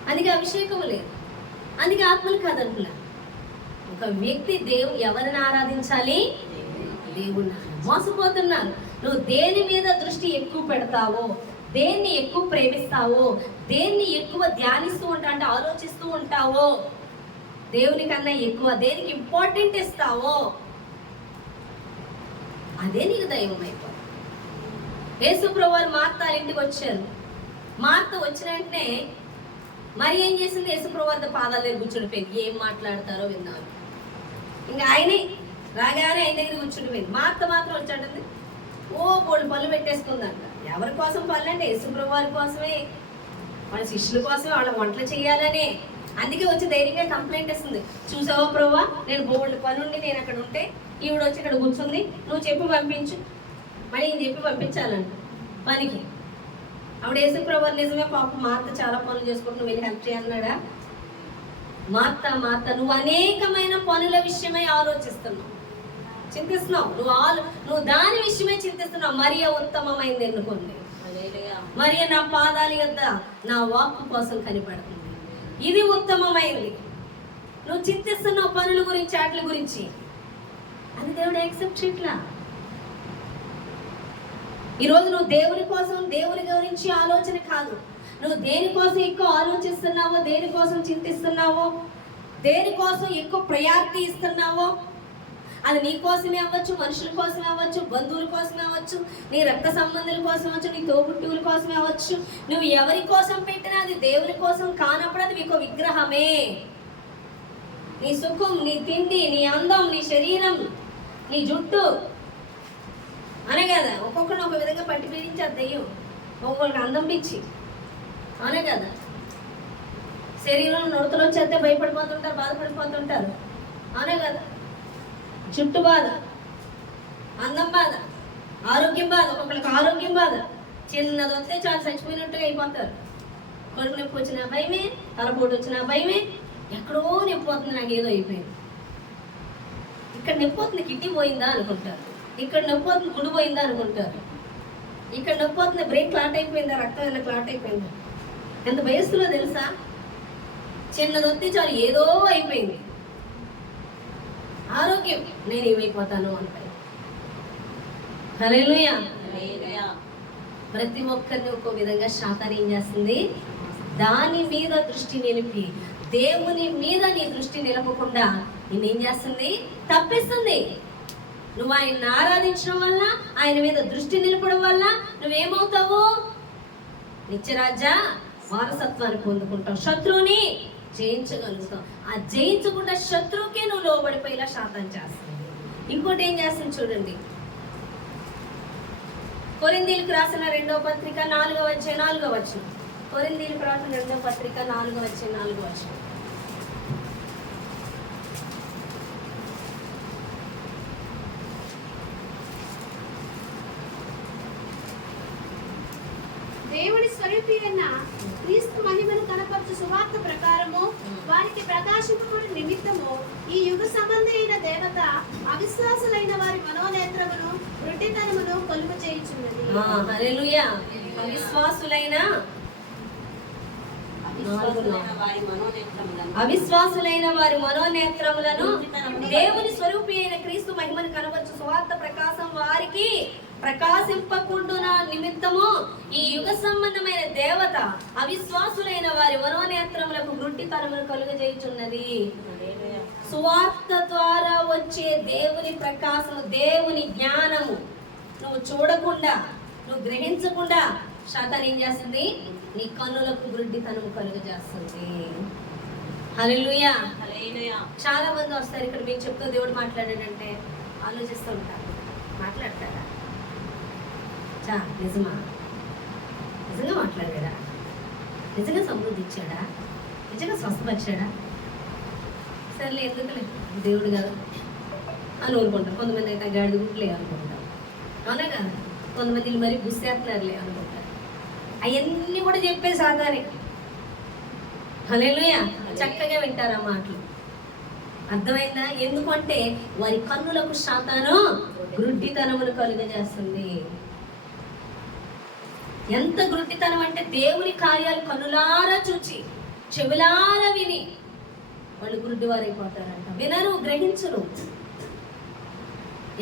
అందుకే అభిషేకం లేదు, అందుకే ఆత్మలు కదలుపులా. ఒక వ్యక్తి ఎవరిని ఆరాధించాలి? దేవుణ్ణి. మోసపోతున్నారు. నువ్వు దేని మీద దృష్టి ఎక్కువ పెడతావో, దేన్ని ఎక్కువ ప్రేమిస్తావో, దేన్ని ఎక్కువ ధ్యానిస్తూ ఉంటా అంటే ఆలోచిస్తూ ఉంటావో, దేవుని కన్నా ఎక్కువ దేనికి ఇంపార్టెంట్ ఇస్తావో అదే నీకు దైవం అయిపోతుంది. యేసు ప్రభువు వారు మార్త ఇంటికి వచ్చారు. మార్త వచ్చిన వెంటనే మరి ఏం చేసింది? యేసు ప్రభువు వారి పాదాల దగ్గర కూర్చుండిపోయింది. ఏం మాట్లాడతారో విన్నాను. ఇంకా ఆయనే రాగానే ఆయన దగ్గర కూర్చుండిపోయింది. మార్త మాత్రం వచ్చాడండి, బోళ్ళు పళ్ళు పెట్టేసుకుందంట. ఎవరి కోసం పళ్ళు అంటే యేసు ప్రభు వారి కోసమే, వాళ్ళ శిష్యుల కోసమే, వాళ్ళ వంటలు చేయాలనే. అందుకే వచ్చి ధైర్యంగా కంప్లైంట్ ఇస్తుంది. చూసావా ప్రభువా, నేను బోల్డ్ పనుండి నేను అక్కడ ఉంటే ఈవిడ వచ్చి ఇక్కడ కూర్చుంది, నువ్వు చెప్పి పంపించు. మళ్ళీ నేను చెప్పి పంపించాలంట పనికి. ఆవిడ యేసు ప్రభు నిజమే పాపం మార్త చాలా పనులు చేసుకుంటూ నువ్వు వెళ్ళి హెల్ప్ చేయన్నాడా? మార్త నువ్వు అనేకమైన పనుల విషయమై ఆలోచిస్తున్నావు, చింతిస్తున్నావు. నువ్వు దాని విషయమే చింతిస్తున్నావు. మరియ ఉత్తమమైంది ఎన్నుకుంది. మరియ నా పాదాల యొద్ద నా వాక్కు కోసం కనిపెడుతుంది. ఇది ఉత్తమమైంది. నువ్వు చింతిస్తున్నావు పనుల గురించి, వాటి గురించి. అది దేవుడు యాక్సెప్ట్ చేయట్లా. ఈరోజు నువ్వు దేవుని కోసం, దేవుని గురించి ఆలోచన కాదు. నువ్వు దేనికోసం ఎక్కువ ఆలోచిస్తున్నావో, దేనికోసం చింతిస్తున్నావో, దేనికోసం ఎక్కువ ప్రయారిటీ ఇస్తున్నావో, అది నీ కోసమే అవ్వచ్చు, మనుషుల కోసమే అవ్వచ్చు, బంధువుల కోసమే అవ్వచ్చు, నీ రక్త సంబంధుల కోసం అవ్వచ్చు, నీ తోబుట్టువుల కోసమే అవ్వచ్చు. నువ్వు ఎవరి కోసం పెట్టినా అది దేవుని కోసం కానప్పుడు అది మీకు విగ్రహమే. నీ సుఖం, నీ తిండి, నీ అందం, నీ శరీరం, నీ జుట్టు అనే కదా. ఒక్కొక్కరిని ఒక విధంగా పట్టి పీడించారు దెయ్యం. ఒక్కొక్కరికి అందం పిచ్చి అనే కదా. శరీరంలో నుడతలు వచ్చేస్తే భయపడిపోతుంటారు, బాధపడిపోతుంటారు అనే కదా. చుట్టు బాధ, అందం బాధ, ఆరోగ్యం బాధ. ఒక్కొక్కరికి ఆరోగ్యం బాధ. చిన్నది వస్తే చాలా చచ్చిపోయినట్టుగా అయిపోతారు. కడుపు నొప్పి వచ్చిన భయమే, తలపోటు వచ్చిన భయమే, ఎక్కడో నొప్పి పోతుంది, నాకు ఏదో అయిపోయింది. ఇక్కడ నొప్పి పోతుంది, కిడ్నీ పోయిందా అనుకుంటారు. ఇక్కడ నొప్పి పోతుంది, గుడి పోయిందా అనుకుంటారు. ఇక్కడ నొప్పి పోతుంది, బ్రెయిన్ క్లాట్ అయిపోయిందా, రక్తం ఏమైనా క్లాట్ అయిపోయిందా. ఎంత వయస్సులో తెలుసా? చిన్నది వస్తే చాలు ఏదో అయిపోయింది. ఆరోగ్యం, నేను ఏమైపోతాను అంటాయి. హల్లెలూయా. ప్రతి ఒక్కరిని ఒక్కో విధంగా శాతాన్ని ఏం చేస్తుంది? దాని మీద దృష్టి నిలిపి దేవుని మీద నీ దృష్టి నిలపకుండా నేనేం చేస్తుంది? తప్పిస్తుంది. నువ్వు ఆయన్ని ఆరాధించడం వల్ల, ఆయన మీద దృష్టి నిలపడం వల్ల నువ్వేమవుతావు? నిత్యరాజ్య వారసత్వాన్ని పొందుకుంటావు. శత్రువుని జయించగలుగుతావు. ఆ జయించకుండా శత్రువుకే నువ్వు లోబడిపోయేలా శాతాన్ని చేస్తావు. ఇంకోటి ఏం చేస్తుంది చూడండి. కొరింథీయులకు రాసిన 2వ పత్రిక 4వ అధ్యాయం 4వ వచనం. కొరింథీయులకు రాసిన 2వ పత్రిక 4వ అధ్యాయం 4వ వచనం. దేవుడి స్వరూపి అయిన క్రీస్తు మహిమను కనపరచు సువార్త ప్రకారము వారికి ప్రకాశింపుడు నిమిత్తము ఈ యుగ సంబంధి అయిన దేవత అవిశ్వాసులైన వారి మనోనేత్రమును వృట్టితనమును కొలుపు చేయుచున్నది. హల్లెలూయా. అవిశ్వాసులైన వారి మనోనేత్రములను దేవుని స్వరూపి అయిన క్రీస్తు మహిమను కనపరచు సువార్త ప్రకాశం వారికి ప్రకాశింపకుండున నిమిత్తము ఈ యుగ సంబంధమైన దేవత అవిశ్వాసులైన వారి మనోనేత్రములకు వృట్టితనమును కలుగజేయుచున్నది. సువార్త ద్వారా వచ్చే దేవుని ప్రకాశము, దేవుని జ్ఞానము నువ్వు చూడకుండా, నువ్వు గ్రహించకుండా శాతాన్ని ఏం చేస్తుంది? నీ కన్నులకు గుడ్డితనము కలుగజేస్తుంది. హల్లెలూయా. చాలా మంది వస్తారు ఇక్కడ, మీకు చెప్తూ దేవుడు మాట్లాడాడంటే ఆలోచిస్తూ ఉంటారు. మాట్లాడతారా? నిజమా? నిజంగా మాట్లాడాడా? నిజంగా సమృద్ధి ఇచ్చాడా? నిజంగా స్వస్థపరిచాడా? సర్లే, ఎందుకులే, దేవుడు కదా అని ఊరుకుంటారు. కొంతమంది అయితే గాడిద గుట్లే అనుకుంటారు. అవునా కదా? కొంతమంది మరి గుస్సేస్తున్నారులే అనుకుంటారు. అవన్నీ కూడా చెప్పే సాధారణ. హల్లెలూయా. చక్కగా వింటారు ఆ మాటలు. అర్థమైందా? ఎందుకంటే వారి కన్నులకు శాతాను గ్రుడ్డితనమును కలుగజేస్తుంది. ఎంత గ్రుడ్డితనం అంటే దేవుని కార్యాలు కనులారా చూచి చెవులారా విని వాళ్ళు గుడ్డివారైపోతారంట. వినరు, గ్రహించరు.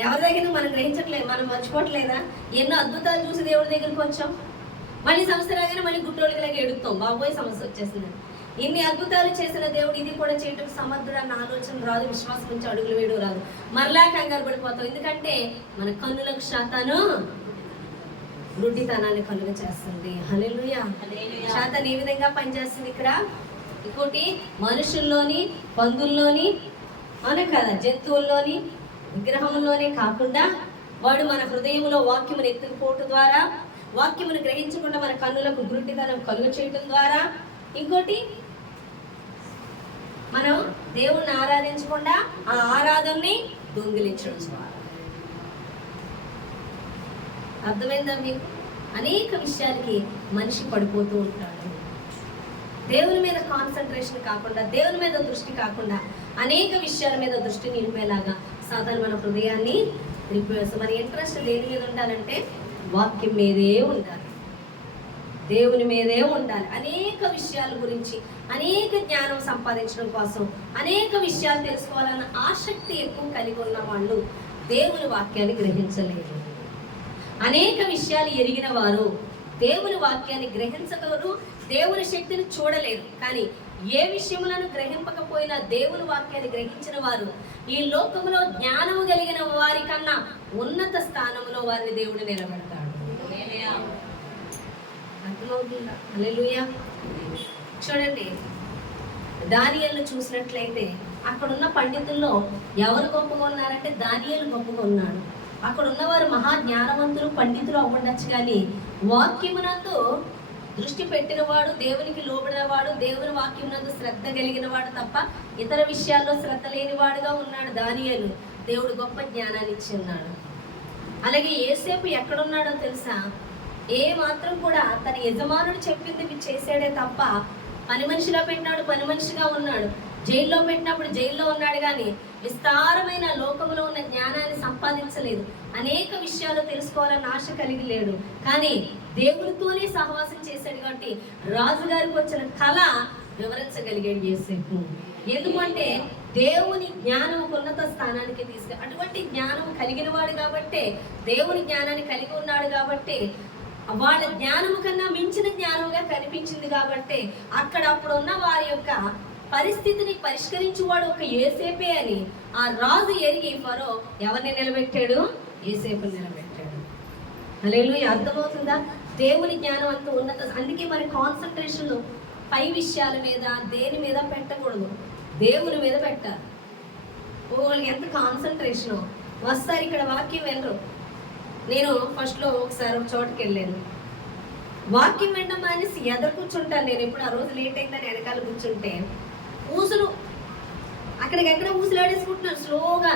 ఎవరి దగ్గర మనం గ్రహించట్లేదు, మనం మర్చిపోవట్లేదా? ఎన్నో అద్భుతాలు చూసి దేవుడి దగ్గరికి వచ్చాం, మళ్ళీ సమస్య రాగానే మళ్ళీ గుడ్డోళ్ళకి ఎడుతాం, బాబోయ్ సమస్య వచ్చేసింది. ఇన్ని అద్భుతాలు చేసిన దేవుడు ఇది కూడా చేయటం సమర్థుడు అన్న ఆలోచన రాదు, విశ్వాసం నుంచి అడుగులు వేయడం రాదు. మరలా కంగారు పడిపోతాం. ఎందుకంటే మన కన్నులకు శాతాను గుడ్డితనాన్ని కలుగ చేస్తుంది. హల్లెలూయా. శాతాన్ ఏ విధంగా పనిచేస్తుంది ఇక్కడ? ఇంకోటి, మనుషుల్లోని, పందుల్లోని, అవునా కదా, జంతువుల్లోని, విగ్రహంలోనే కాకుండా వాడు మన హృదయంలో వాక్యమును ఎత్తుకుపోవటం ద్వారా, వాక్యమును గ్రహించకుండా మన కన్నులకు గుడ్డితనం కలుగ చేయటం ద్వారా, ఇంకోటి మనం దేవుణ్ణి ఆరాధించకుండా ఆ ఆరాధనని దొంగిలించడం ద్వారా. అర్థమైందా మీకు? అనేక విషయాలకి మనిషి పడిపోతూ ఉంటాడు. దేవుని మీద కాన్సన్ట్రేషన్ కాకుండా, దేవుని మీద దృష్టి కాకుండా అనేక విషయాల మీద దృష్టి నిలిపేలాగా సాతాను మన హృదయాన్ని నిలిపివేస్తాం. మన ఇంట్రెస్ట్ దేని మీద ఉండాలంటే వాక్యం మీదే ఉండాలి, దేవుని మీదే ఉండాలి. అనేక విషయాల గురించి, అనేక జ్ఞానం సంపాదించడం కోసం, అనేక విషయాలు తెలుసుకోవాలన్న ఆసక్తి ఎక్కువ కలిగి ఉన్న వాళ్ళు దేవుని వాక్యాన్ని గ్రహించలేరు. అనేక విషయాలు ఎరిగిన వారు దేవుని వాక్యాన్ని గ్రహించగలరు, దేవుని శక్తిని చూడలేరు. కానీ ఏ విషయములను గ్రహింపకపోయినా దేవుని వాక్యాన్ని గ్రహించిన వారు ఈ లోకంలో జ్ఞానము కలిగిన వారి కన్నా ఉన్నత స్థానంలో వారిని దేవుడు నిలబెడతాడు. అర్థమవుతుందా? హల్లెలూయా. చూడండి, దానియేలును చూసినట్లయితే అక్కడున్న పండితుల్లో ఎవరు గొప్పగా ఉన్నారంటే దానియేలు గొప్పగా ఉన్నాడు. అక్కడ ఉన్నవారు మహా జ్ఞానవంతులు, పండితులు అవ్వడచ్చు. కానీ వాక్యమునందు దృష్టి పెట్టినవాడు, దేవునికి లోబడినవాడు, దేవుని వాక్యమునందు శ్రద్ధ కలిగిన వాడు తప్ప ఇతర విషయాల్లో శ్రద్ధ లేనివాడుగా ఉన్నాడు దానియేలు. దేవుడు గొప్ప జ్ఞానాన్ని ఇచ్చి ఉన్నాడు. అలాగే యేసేపు ఎక్కడున్నాడో తెలుసా? ఏ మాత్రం కూడా తన యజమానుడు చెప్పింది చేసాడే తప్ప పని మనిషిలో పెట్టినాడు, పని మనిషిగా ఉన్నాడు. జైల్లో పెట్టినప్పుడు జైల్లో ఉన్నాడు, కానీ విస్తారమైన లోకంలో ఉన్న జ్ఞానాన్ని సంపాదించలేదు. అనేక విషయాలు తెలుసుకోవాలని ఆశ కలిగి లేడు. కానీ దేవుడితోనే సహవాసం చేశాడు కాబట్టి రాజుగారికి వచ్చిన కళ వివరించగలిగాడు యేసేపు. ఎందుకంటే దేవుని జ్ఞానం ఉన్నత స్థానానికి తీసుకు, అటువంటి జ్ఞానం కలిగిన వాడు కాబట్టి, దేవుని జ్ఞానాన్ని కలిగి ఉన్నాడు కాబట్టి, వాళ్ళ జ్ఞానము కన్నా మించిన జ్ఞానంగా కనిపించింది కాబట్టి అక్కడ అప్పుడు ఉన్న వారి యొక్క పరిస్థితిని పరిష్కరించేవాడు ఒక యేసేపే అని ఆ రాజు ఎరిగి ఫరో ఎవరిని నిలబెట్టాడు? యేసేపుని నిలబెట్టాడు. హల్లెలూయా. అర్థమవుతుందా? దేవుని జ్ఞానం అంత ఉన్నత. అందుకే మరి కాన్సన్ట్రేషన్ పై విషయాల మీద దేని మీద పెట్టకూడదు, దేవుని మీద పెట్టాలి. వాళ్ళకి ఎంత కాన్సన్ట్రేషను. వస్తారు ఇక్కడ వాక్యం వినరు. నేను ఫస్ట్లో ఒకసారి ఒక చోటుకి వెళ్ళాను. వాక్యం వినడం అనేసి ఎదురు కూర్చుంటాను. నేను ఎప్పుడు ఆ రోజు లేట్ అయిందని వెనకాల కూర్చుంటే ఊసులు అక్కడికెక్కడ ఊసులు ఆడేసుకుంటున్నారు స్లోగా.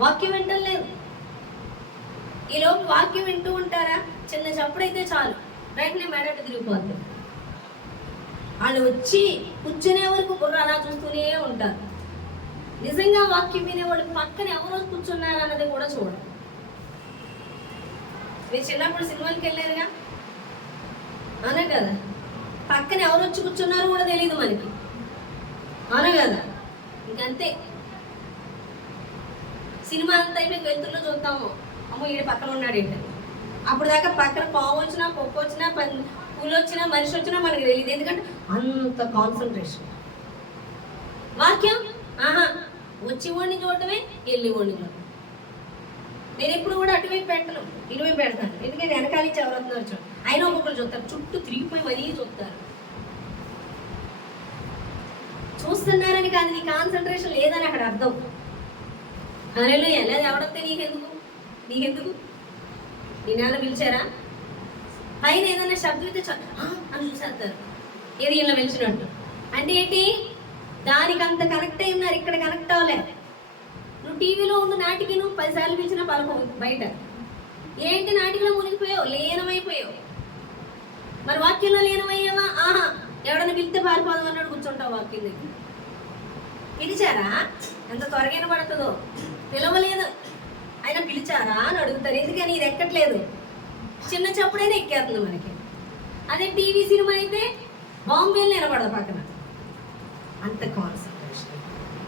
వాక్యం వింటం లేదు. ఈలోపు వాక్యం వింటూ ఉంటారా, చిన్న చప్పుడైతే చాలు వెంటనే మెడట తిరిగిపోద్ది. వాళ్ళు వచ్చి కూర్చునే వరకు బుర్ర అలా చూస్తూనే ఉంటారు. నిజంగా వాక్యం వినేవాళ్ళు పక్కన ఎవరో కూర్చున్నారు అన్నది కూడా చూడరు. మీరు చిన్నప్పుడు సినిమాకి వెళ్ళారుగా, అవునా కదా? పక్కన ఎవరు వచ్చి కూర్చున్నారో కూడా తెలియదు మనకి, అవునా కదా? ఇంకంతే. సినిమా అంతా అయిపోయి వెళ్తుల్లో చూస్తాము, అమ్మో ఈడ పక్కన ఉన్నాడు ఏంటని. అప్పుడు దాకా పక్కన పావు వచ్చినా, పప్పు వచ్చినా, పూలు వచ్చినా, మనిషి వచ్చినా మనకు తెలియదు. ఎందుకంటే అంత కాన్సన్ట్రేషన్. వాక్యం వచ్చి ఓడిని చూడటమే, వెళ్ళి ఓడిని చూడటం. నేను ఎప్పుడు కూడా అటువైపు పెట్టను, ఇటువైపు పెడతాను. ఎందుకంటే వెనకాల నుంచి ఎవరు వస్తున్నారు చూడండి, అయినా ఒక్కొక్కరు చూస్తారు, చుట్టూ తిరిగిపోయి మరీ చూస్తారు. చూస్తున్నారని కాదు, నీ కాన్సన్ట్రేషన్ లేదని అక్కడ అర్థం. హల్లెలూయా. ఎలా ఎవడొస్తే నీకెందుకు నీ నాన్న పిలిచారా? పైన ఏదైనా శబ్దం అయితే అని చూసేస్తారు, ఏది ఇలా పిలిచినట్టు. అంటే ఏంటి? దానికి అంత కనెక్ట్ అయి ఉన్నారు, ఇక్కడ కనెక్ట్ అవ్వలే. నువ్వు టీవీలో ఉన్న నాటికి నువ్వు 10 సార్లు పిలిచినా పలకవు బయట. ఏంటి నాటికలో మునిగిపోయావు, లీనమైపోయావు. మరి వాక్యంలో లీనమయ్యావా? ఎవడన్నా పిలిస్తే పారిపోదాం అన్నాడు, కూర్చుంటావు వాక్యం దగ్గర. పిలిచారా? ఎంత త్వరగా పడుతుందో. పిలవలేదు, అయినా పిలిచారా అని అడుగుతారు. ఎందుకని ఇది ఎక్కట్లేదు, చిన్న చప్పుడైనా ఎక్కేస్తుంది మనకి. అదే టీవీ సినిమా అయితే బాంబేలు నిలబడదు పక్కన. అంత కాన్సన్ట్రేషన్.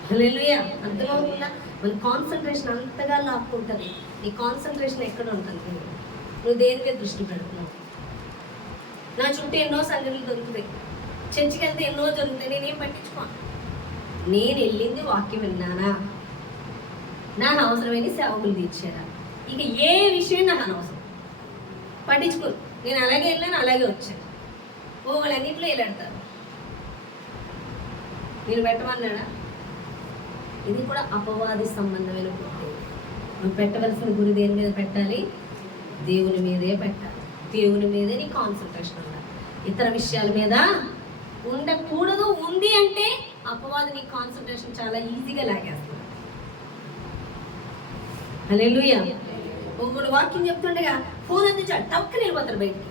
హల్లెలూయా. అర్థమవుతుందా? మన కాన్సన్ట్రేషన్ అంతగా లాక్కుంటుంది. నీ కాన్సన్ట్రేషన్ ఎక్కడ ఉంటుంది? నువ్వు దేని మీద దృష్టి పెడుతున్నావు? నా చుట్టూ ఎన్నో సంగతులు దొరుకుతాయి, చర్చికి వెళ్తే ఎన్నో జరుగుతాయి, నేనేం పట్టించుకోను. నేను వెళ్ళింది వాక్యం విన్నానా, నాకు అవసరమైన సేవకులు తీర్చారా, ఇక ఏ విషయం నాకు అనవసరం, పట్టించుకోరు. నేను అలాగే వెళ్ళాను, అలాగే వచ్చాను. వాళ్ళన్నింటిలో వెళ్ళాడతారు. నేను పెట్టమన్నాడా? ఇది కూడా అపవాది సంబంధమైన గురి. నువ్వు పెట్టవలసిన గురి దేని మీద పెట్టాలి? దేవుని మీదే పెట్టాలి. దేవుని మీదే నీ కాన్సన్ట్రేషన్ ఉండాలి, ఇతర విషయాల మీద ఉండకూడదు. ఉంది అంటే అపవాది నీ అటెన్షన్ చాలా ఈజీగా లాగేస్తున్నాడు. హల్లెలూయా. ఒకడు వాక్యం చెప్తుండగా ఫోన్ అందించాడు, టక్కున వెళ్ళిపోతాడు బయటికి.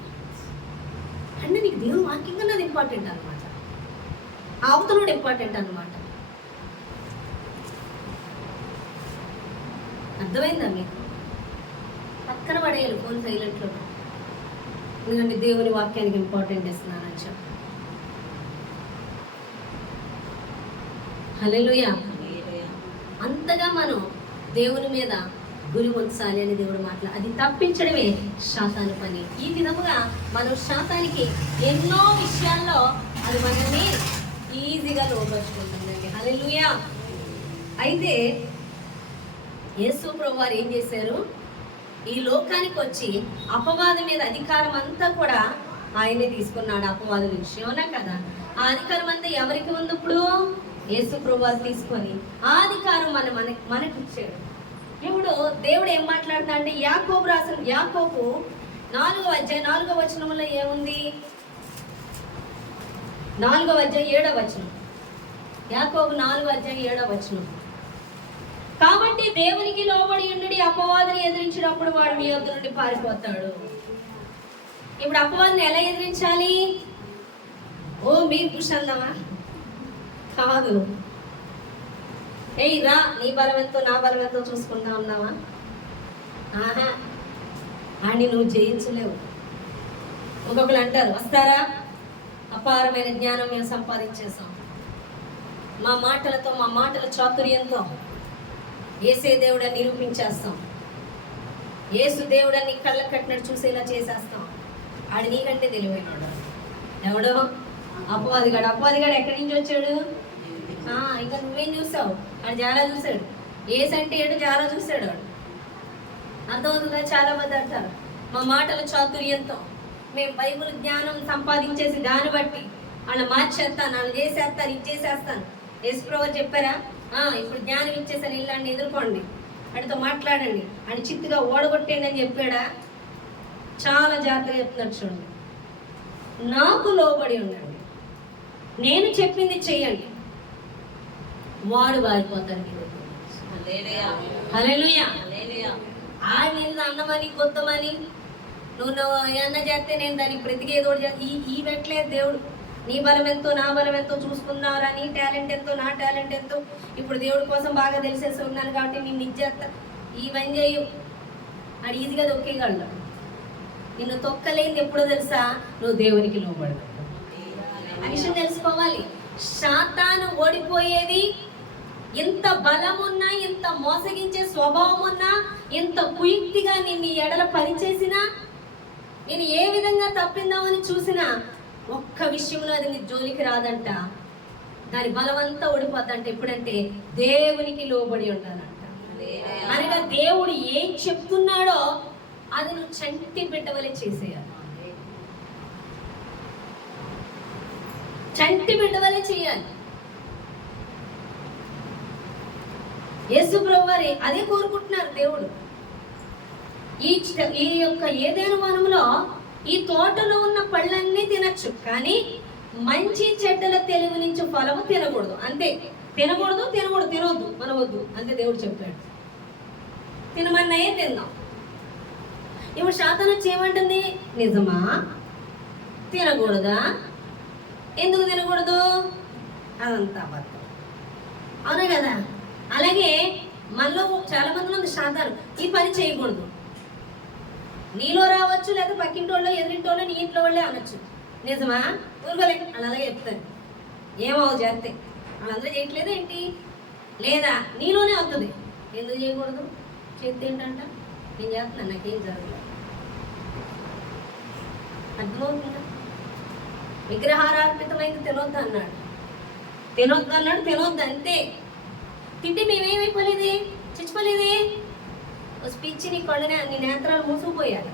అంటే నీకు దేవుని వాక్యం కన్నా అది ఇంపార్టెంట్ అనమాట, ఆ అవతలుడు ఇంపార్టెంట్ అనమాట. అర్థమైందా మీకు? పక్కన పడేయాలి ఫోన్ సైలెంట్లో, ఎందుకంటే దేవుని వాక్యానికి ఇంపార్టెంట్ ఇస్తున్నానని చెప్పి. హల్లెలూయా. అంతగా మనం దేవుని మీద గురి ఉంచాలి అని దేవుడు అది తప్పించడమే శాతాను పని. ఈ విధముగా మనం శాతానికి ఎన్నో విషయాల్లో అది మనల్ని ఈజీగా లోపరుచుకుంటుందండి. హల్లెలూయా. అయితే యేసు ప్రభువారు ఏం చేశారు? ఈ లోకానికి వచ్చి అపవాదం మీద అధికారం అంతా కూడా ఆయనే తీసుకున్నాడు. అపవాదుల విషయంలో కదా, ఆ అధికారం అంతా ఎవరికి ఉంది? ఇప్పుడు యేసు ప్రభువారు తీసుకొని ఆ అధికారం మనకి ఇచ్చాడు. ఇప్పుడు దేవుడు ఏం మాట్లాడుతా అంటే, యాకోబు 4వ అధ్యాయం 4వ వచనంలో ఏముంది? 4వ అధ్యాయం 7వ వచనం. యాకోబు 4వ అధ్యాయం 7వ వచనం. కాబట్టి దేవునికి లోబడి ఉండి అపవాదిని ఎదిరించినప్పుడు వాడు మీ వద్ద నుండి పారిపోతాడు. ఇప్పుడు అపవాదిని ఎలా ఎదిరించాలి? ఓ మీరు కూర్చుందామా? కాదు. ఏయ్ రా, నీ బలం ఎంతో నా బలం ఎంతో చూసుకుంటా ఉన్నావా? ఆహా, అని నువ్వు జయించలేవు. ఒక్కొక్కరు అంటారు, వస్తారా, అపారమైన జ్ఞానం మేము సంపాదించేసాం, మా మాటలతో మా మాటల చాతుర్యంతో యేసే దేవుడని నిరూపించేస్తాం, యేసు దేవుడని కళ్ళ కట్టినట్టు చూసేలా చేసేస్తాం. ఆడు నీకంటే తెలివైనడు. ఎవడో? అపవాదిగాడు. అపవాదిగాడు ఎక్కడి నుంచి వచ్చాడు? ఇంకా నువ్వేం చూసావు? ఆడు చాలా చూశాడు. ఏసంటే ఏడు చాలా చూశాడు వాడు. అర్థమవుతుందా? చాలా మంది అంటారు, మా మాటల చాతుర్యంతో మేము బైబిల్ జ్ఞానం సంపాదించేసి దాన్ని బట్టి వాళ్ళని మార్చేస్తాను, వాళ్ళు చేసేస్తాను, ఇది చేసేస్తాను. యేసు ప్రభువు చెప్పారా? ఇప్పుడు జ్ఞానం ఇచ్చేసాను, ఇల్లాన్ని ఎదుర్కోండి, వాడితో మాట్లాడండి, అని చిత్తుగా ఓడగొట్టండి అని చెప్పాడా? చాలా జాగ్రత్తగా చెప్తున్నాడు. చూడండి, నాకు లోబడి ఉండండి, నేను చెప్పింది చెయ్యండి, వాడు వారిపోతాడు. హల్లెలూయా. ఆయన అన్నమని కొత్తమని నువ్వు ఏమన్నా చేస్తే నేను దానికి బ్రతికేదో ఈ పెట్టలేదు దేవుడు. నీ బలం ఎంతో నా బలం ఎంతో చూసుకున్నారా, నీ టాలెంట్ ఎంతో నా టాలెంట్ ఎంతో, ఇప్పుడు దేవుడి కోసం బాగా తెలిసేసి ఉన్నాను కాబట్టి నేను ఇచ్చేస్తా, ఇవన్నీ చేయు అది ఈజీగా తొక్కేయగలడు. నిన్ను తొక్కలేంది ఎప్పుడో తెలుసా? నువ్వు దేవునికి లోబడదు. ఆ విషయం తెలుసుకోవాలి. శాతాను ఓడిపోయేది ఎంత బలం ఉన్నా, ఎంత మోసగించే స్వభావం ఉన్నా, ఎంత కుయుక్తిగా నిన్ను ఎడల పనిచేసినా, నేను ఏ విధంగా తప్పిందామని చూసినా ఒక్క విషయంలో అది నీ జోలికి రాదంట. దాని బలమంతా ఓడిపోద్దంట. ఎప్పుడంటే దేవునికి లోబడి ఉండాలంట. అనగా దేవుడు ఏం చెప్తున్నాడో అది నువ్వు చంటి బిడ్డవలే చేసేయాలి. చంటి బిడ్డవలే చేయాలి. యేసు ప్రభువారు అదే కోరుకుంటున్నారు దేవుడు. ఈ యొక్క ఏదైనా వనంలో ఈ తోటలో ఉన్న పళ్ళన్నీ తినచ్చు, కానీ మంచి చెడ్డల తెలివి నుంచి ఫలము తినకూడదు. అంతే. తినకూడదు, తినొద్దు, మనవద్దు, అంతే దేవుడు చెప్పాడు. తినమన్నాయే తిందాం. ఇప్పుడు శాతాను వచ్చి ఏమంటుంది? నిజమా? తినకూడదా? ఎందుకు తినకూడదు? అదంతా అబద్ధం. అవునా కదా? అలాగే మనలో చాలా మందిలో ఉంది శాతాను, ఈ పని చేయకూడదు. నీలో రావచ్చు, లేదా పక్కింటోళ్ళు ఎదురింటోళ్ళు నీ ఇంట్లో వాళ్ళే అనొచ్చు. నిజమా? ఊరుకోలే అని అలాగే చెప్తాను. ఏమవు చేస్తే వాళ్ళందరూ చేయట్లేదు ఏంటి? లేదా నీలోనే అవుతుంది. ఎందుకు చేయకూడదు? చేస్తే ఏంటంట? నేను చేస్తున్నాను, నాకేం జరగలేదు. అర్థమవుతుందా? విగ్రహారార్పితమైంది తినొద్దు అన్నాడు, తినొద్దు అంతే. తింటే మేమేమైపోలేదే, చచ్చిపోలేదే. ఓ స్పీచ్ నీ కొండనే నీ నేత్రాలు మూసుకుపోయాక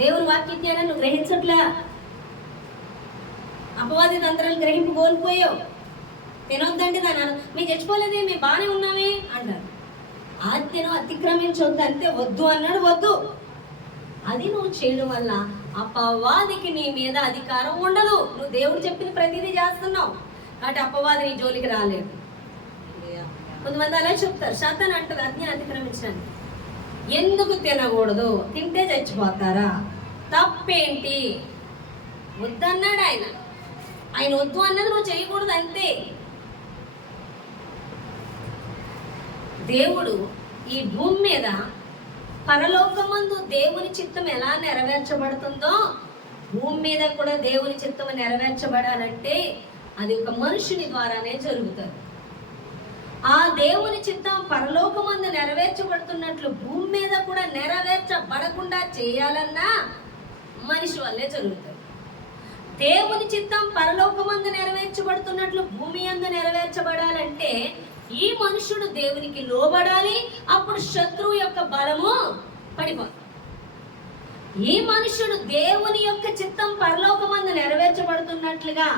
దేవుని వాక్యజ్ఞానం నువ్వు గ్రహించట్లా, అపవాది తంత్రాలు గ్రహింపు కోల్పోయావు. తినొద్దంటే దాని మేము చచ్చిపోలేదే, మేము బాగానే ఉన్నామే అంటారు. ఆజ్ఞను అతిక్రమించొద్దు అంతే. వద్దు అన్నాడు, వద్దు. అది నువ్వు చేయడం వల్ల అపవాదికి నీ మీద అధికారం ఉండదు. నువ్వు దేవుడు చెప్పిన ప్రతిదీ చేస్తున్నావు కాబట్టి అపవాది నీ జోలికి రాలేదు. కొంతమంది అలా చెప్తారు. శాతాన్ అంటది ఆజ్ఞ అతిక్రమించండి. ఎందుకు తినకూడదు? తింటే చచ్చిపోతారా? తప్పేంటి? వద్దన్నాడు ఆయన. ఆయన వద్దు అన్నది నువ్వు చేయకూడదు అంతే. దేవుడు ఈ భూమి మీద పరలోకమందు దేవుని చిత్తం ఎలా నెరవేర్చబడుతుందో భూమి మీద కూడా దేవుని చిత్తం నెరవేర్చబడాలంటే అది ఒక మనుషుని ద్వారానే జరుగుతుంది. ఆ దేవుని చిత్తం పరలోకమందు నెరవేర్చబడుతున్నట్లు భూమి మీద కూడా నెరవేర్చబడకుండా చేయాలన్నా మనిషి వల్లే జరుగుతుంది. దేవుని చిత్తం పరలోకమందు నెరవేర్చబడుతున్నట్లు భూమి యందు నెరవేర్చబడాలంటే ఈ మనుషుడు దేవునికి లోబడాలి. అప్పుడు శత్రువు యొక్క బలము పడిపోతుంది. ఈ మనుషుడు దేవుని యొక్క చిత్తం పరలోకమందు నెరవేర్చబడుతున్నట్లుగా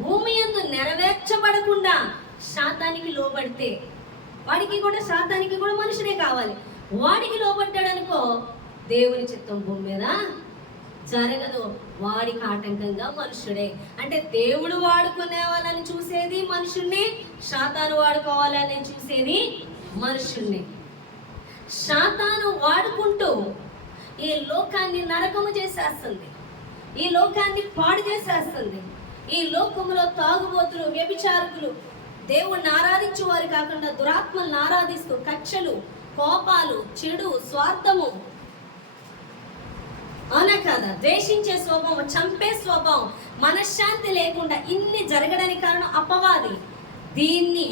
భూమి యందు నెరవేర్చబడకుండా శాతానికి లోబడితే శాతానికి కూడా మనుషుడే కావాలి. వాడికి లోబడ్డాడనుకో దేవుని చిత్తం భూమి మీద జరగదు. వాడికి ఆటంకంగా మనుషుడే. అంటే దేవుడు వాడుకునే వాళ్ళని చూసేది మనుషుణ్ణి, శాతాను వాడుకోవాలని చూసేది మనుషుణ్ణి. శాతాను వాడుకుంటూ ఈ లోకాన్ని నరకము చేసేస్తుంది, ఈ లోకాన్ని పాడు చేసేస్తుంది. ఈ లోకములో తాగుబోతులు, వ్యభిచారకులు, దేవుణ్ణి ఆరాధించే వారు కాకుండా దురాత్మలను ఆరాధిస్తూ కక్షలు, కోపాలు, చెడు, స్వార్థము, అవునా కాదా, ద్వేషించే స్వభావం, చంపే స్వభావం, మనశ్శాంతి లేకుండా ఇన్ని జరగడానికి కారణం అపవాది. దీన్ని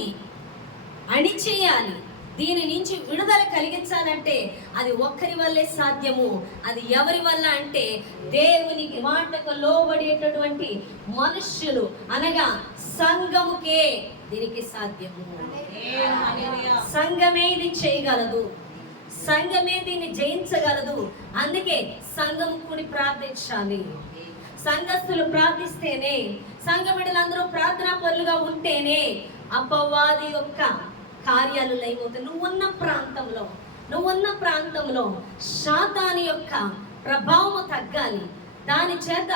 అణిచేయాలి, దీని నుంచి విడుదల కలిగించాలంటే అది ఒక్కరి వల్లే సాధ్యము. అది ఎవరి వల్ల అంటే దేవునికి మాటకు లోబడేటటువంటి మనుష్యులు అనగా సంఘముకే దీనికి సాధ్యము. సంఘమే ఇది చేయగలదు, సంఘమే దీన్ని జయించగలదు. అందుకే సంఘం కూడి ప్రార్థించాలి. సంఘస్థులు ప్రార్థిస్తేనే, సంఘ బిడ్డలందరూ ప్రార్థనా పరులుగా ఉంటేనే అపవాది యొక్క కార్యాలు లయమవుతాయి. నువ్వున్న ప్రాంతంలో శాతాని యొక్క ప్రభావము తగ్గాలి. దాని చేత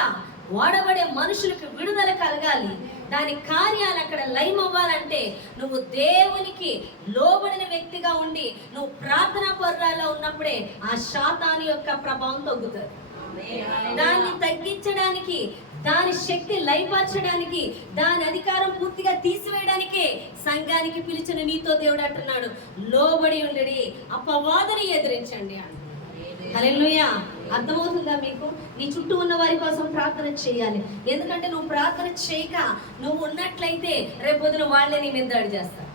వాడబడే మనుషులకు విడుదల కలగాలి. దాని కార్యాలు అక్కడ లయమవ్వాలంటే నువ్వు దేవునికి లోబడిన వ్యక్తిగా ఉండి నువ్వు ప్రార్థనా పరురాల్లో ఉన్నప్పుడే ఆ శాతాని యొక్క ప్రభావం తగ్గుతుంది. దాన్ని తగ్గించడానికి, దాని శక్తి లయపరచడానికి, దాని అధికారం పూర్తిగా తీసివేయడానికే సంఘానికి పిలిచిన నీతో దేవుడు అంటున్నాడు, లోబడి ఉండడి, అపవాదిని ఎదిరించండి అంటున్నాడు. హల్లెలూయా. అర్థమవుతుందా మీకు? నీ చుట్టూ ఉన్న వారి కోసం ప్రార్థన చేయాలి. ఎందుకంటే నువ్వు ప్రార్థన చేయక నువ్వు ఉన్నట్లయితే రేపొద్దున వాళ్ళే నీ మీద దాడి చేస్తారు.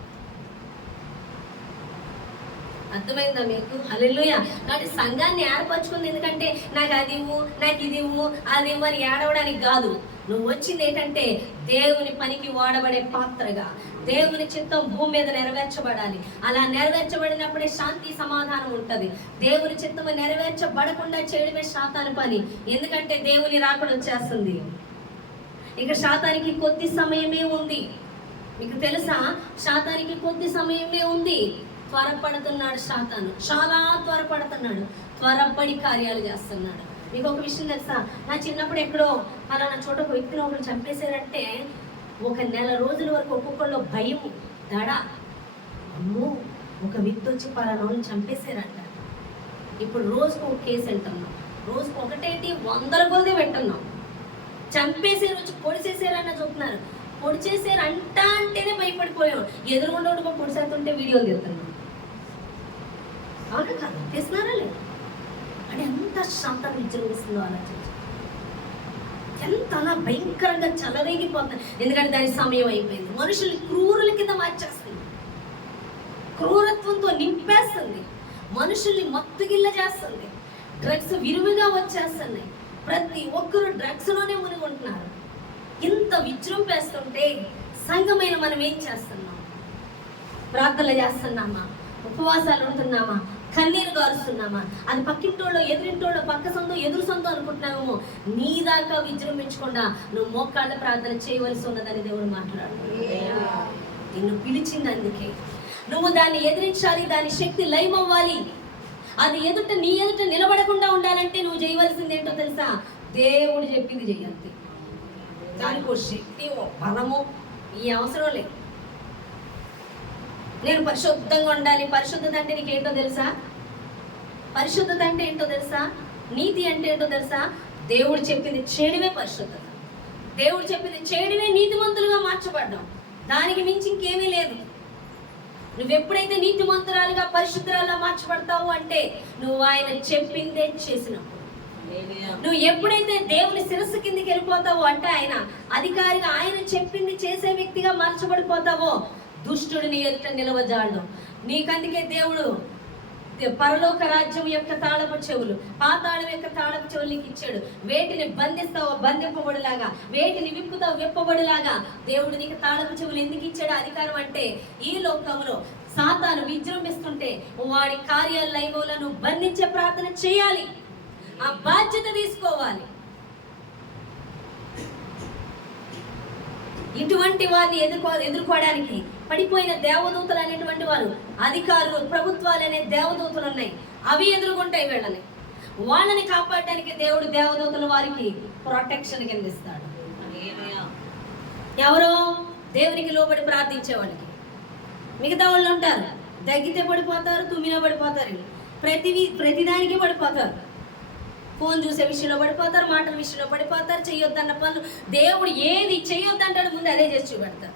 అర్థమైందా మీకు? హల్లెలూయా. కాబట్టి సంఘాన్ని ఏర్పరచుకుంది ఎందుకంటే నాకు అది ఇవ్వు, నాకు ఇది ఇవ్వు, అది ఇవ్వు అని ఏడవడానికి కాదు. నువ్వు వచ్చింది ఏంటంటే దేవుని పనికి వాడబడే పాత్రగా, దేవుని చిత్తం భూమి మీద నెరవేర్చబడాలి. అలా నెరవేర్చబడినప్పుడే శాంతి సమాధానం ఉంటుంది. దేవుని చిత్తము నెరవేర్చబడకుండా చేయడమే శాతాని పని. ఎందుకంటే దేవుని రాకడ వచ్చేస్తుంది. ఇక శాతానికి కొద్ది సమయమే ఉంది. మీకు తెలుసా, శాతానికి కొద్ది సమయమే ఉంది. త్వరపడుతున్నాడు శాతాను, చాలా త్వరపడుతున్నాడు, త్వరపడి కార్యాలు చేస్తున్నాడు. మీకు ఒక విషయం తెలుసా, నా చిన్నప్పుడు ఎక్కడో అలా నా చోట ఒక వ్యక్తిని ఒకరు చంపేశారంటే 1 నెల రోజుల వరకు ఒక్కొక్కళ్ళు భయం, దడ, అమ్మో ఒక వ్యక్తి వచ్చి పలానా చంపేశారంట. ఇప్పుడు రోజుకు ఒక కేసు వెళ్తున్నాం, రోజుకు ఒకటేంటి 100 కొలది పెట్టున్నాం. చంపేసారు, వచ్చి పొడిచేసారన్న చెప్తున్నారు. పొడిచేసారు అంటేనే భయపడిపోయాం. ఎదురుగుండా పొడిసేస్తుంటే వీడియోలు తీస్తున్నాం. అవునా కాదు? తీస్తున్నారా లేదు? అంటే ఎంత శాంతం విజృంభిస్తుందో ఆలోచించి, ఎంత అలా భయంకరంగా చెలరేగిపోతుంది. ఎందుకంటే దాని సమయం అయిపోయింది. మనుషుల్ని క్రూరుల కింద మార్చేస్తుంది, క్రూరత్వంతో నింపేస్తుంది, మనుషుల్ని మత్తుగిల్ల చేస్తుంది, డ్రగ్స్ విరివిగా వచ్చేస్తున్నాయి. ప్రతి ఒక్కరు డ్రగ్స్ లోనే మునిగుంటున్నారు. ఇంత విజృంభేస్తుంటే సంఘమైన మనం ఏం చేస్తున్నాం? ప్రార్థనలు చేస్తున్నామా? ఉపవాసాలు ఉంటున్నామా? కన్నీరు గారుస్తున్నామా? అది పక్కింటోళ్ళో, ఎదురింటోళ్ళో, పక్క సొంతం, ఎదురు సొంతం అనుకుంటున్నామేమో. నీ దాకా విజృంభించకుండా నువ్వు మోకాళ్ళ ప్రార్థన చేయవలసి ఉన్నదని దేవుడు మాట్లాడుతున్నాడు. నిన్ను పిలిచింది అందుకే. నువ్వు దాన్ని ఎదిరించాలి, దాని శక్తి లయమవ్వాలి. అది నీ ఎదుట నిలబడకుండా ఉండాలంటే నువ్వు చేయవలసింది ఏంటో తెలుసా? దేవుడు చెప్పింది చెయ్యాలి. దానికి ఓ శక్తి, ఓ బలము ఈ అవసరం లేదు. నేను పరిశుద్ధంగా ఉండాలి. పరిశుద్ధత అంటే నీకు ఏంటో తెలుసా? పరిశుద్ధత అంటే ఏంటో తెలుసా? నీతి అంటే ఏంటో తెలుసా? దేవుడు చెప్పింది చేయడమే పరిశుద్ధత. దేవుడు చెప్పింది చేయడమే నీతిమంతులుగా మార్చబడ్డాం. దానికి మించి ఇంకేమీ లేదు. నువ్వు ఎప్పుడైతే నీతిమంతురాలుగా పరిశుద్ధరాలుగా మార్చబడతావు అంటే నువ్వు ఆయన చెప్పిందే చేసినప్పుడు. నువ్వు ఎప్పుడైతే దేవుని శిరస్సు కిందికి వెళ్ళిపోతావో అంటే ఆయన అధికారిగా ఆయన చెప్పింది చేసే వ్యక్తిగా మార్చబడిపోతావో దుష్టుడు నీ ఎదుట నిలవజాడు. నీకందుకే దేవుడు పరలోక రాజ్యం యొక్క తాళపు చెవులు, పాతాళం యొక్క తాళపు చెవులు నీకు ఇచ్చాడు. వేటిని బంధిస్తావో బంధింపబడిలాగా, వేటిని విప్పుతావో విప్పబడిలాగా దేవుడు నీకు తాళపు చెవులు ఎందుకు ఇచ్చాడు అధికారం అంటే ఈ లోకంలో సాతాను విజృంభిస్తుంటే వాడి కార్యాల లైవోలను బంధించే ప్రార్థన చేయాలి. ఆ బాధ్యత తీసుకోవాలి. ఇటువంటి వారిని ఎదుర్కోవడానికి పడిపోయిన దేవదూతలు అనేటువంటి వారు, అధికారులు, ప్రభుత్వాలు అనే దేవదూతలు ఉన్నాయి. అవి ఎదుర్కొంటాయి వీళ్ళని. వాళ్ళని కాపాడడానికి దేవుడు దేవదూతలు వారికి ప్రొటెక్షన్ కింద ఇస్తాడు. ఎవరో దేవునికి లోబడి ప్రార్థించే వాళ్ళకి. మిగతా వాళ్ళు ఉంటారు, దగ్గితే పడిపోతారు, తుమ్మిన పడిపోతారు, ప్రతిదానికి పడిపోతారు. ఫోన్ చూసే విషయంలో పడిపోతారు, మాటల విషయంలో పడిపోతారు, చెయ్యొద్దన్న పనులు. దేవుడు ఏది చెయ్యొద్దంటాడు ముందు అదే చేసి చూపెడతారు.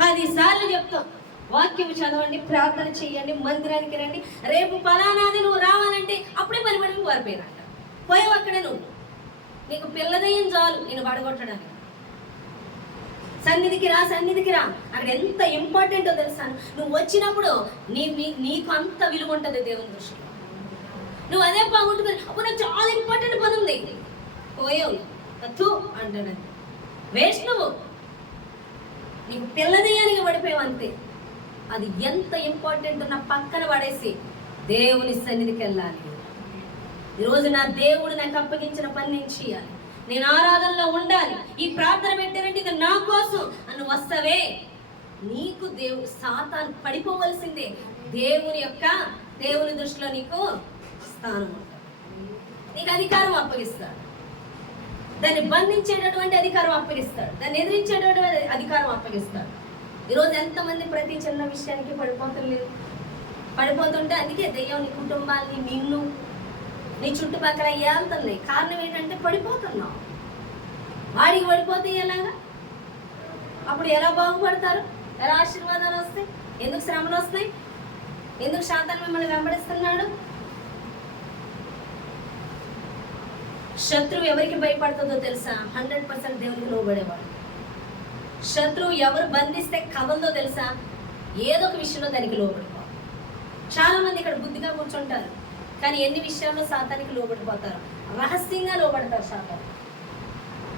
10 సార్లు చెప్తాం, వాక్యం చదవండి, ప్రార్థన చెయ్యండి, మందిరానికి రండి, రేపు ఫలానాది నువ్వు రావాలంటే అప్పుడే పని వారిపోయినట్ట పోయావు. అక్కడే నువ్వు నీకు పిల్లదయ్యం చాలు నేను పడగొట్టడానికి. సన్నిధికి రా, సన్నిధికి రా. అక్కడ ఎంత ఇంపార్టెంటో తెలుసా? నువ్వు వచ్చినప్పుడు నీకు అంత విలువ ఉంటుంది దేవుని దృష్టిలో. నువ్వు అదే బాగుంటుంది, అప్పుడు నాకు చాలా ఇంపార్టెంట్ పని ఉంది, పోయావు అంటాడు. వేస్ట్. నువ్వు నీకు పిల్లదయ్యానికి పడిపోయావు అంతే. అది ఎంత ఇంపార్టెంట్ ఉన్న పక్కన పడేసి దేవుని సన్నిధికి వెళ్ళాలి. ఈరోజు నా దేవుడు నాకు అప్పగించిన పని నేను చేయాలి, నేను ఆరాధనలో ఉండాలి, ఈ ప్రార్థన పెట్టారంటే ఇది నా కోసం అని వస్తావే, నీకు దేవుడు సాతాను పడిపోవలసిందే. దేవుని దృష్టిలో నీకు స్థానం ఉంటుంది. నీకు అధికారం అప్పగిస్తాడు, దాన్ని బంధించేటటువంటి అధికారం అప్పగిస్తాడు, దాన్ని ఎదిరించేటటువంటి అధికారం అప్పగిస్తాడు. ఈరోజు ఎంతమంది ప్రతి చిన్న విషయానికి పడిపోతుంటే అందుకే దెయ్యం నీ కుటుంబాన్ని, నిన్ను, నీ చుట్టుపక్కల ఏళ్తున్నాయి. కారణం ఏంటంటే పడిపోతున్నావు. వాడికి పడిపోతే ఎలాగా? అప్పుడు ఎలా బాగుపడతారు? ఎలా ఆశీర్వాదాలు వస్తాయి? ఎందుకు శ్రమలు వస్తాయి? ఎందుకు శాతాన్ని మిమ్మల్ని వెంబడిస్తున్నాడు? శత్రువు ఎవరికి భయపడుతుందో తెలుసా? 100% దేవునికి లోబడేవాడు. శత్రువు ఎవరు బంధిస్తే కదలదో తెలుసా? ఏదో ఒక విషయంలో దానికి లోబడిపోవాలి. చాలా మంది ఇక్కడ బుద్ధిగా కూర్చుంటారు, కానీ ఎన్ని విషయాల్లో సాతానికి లోబడిపోతారు. రహస్యంగా లోబడతారు సాతాను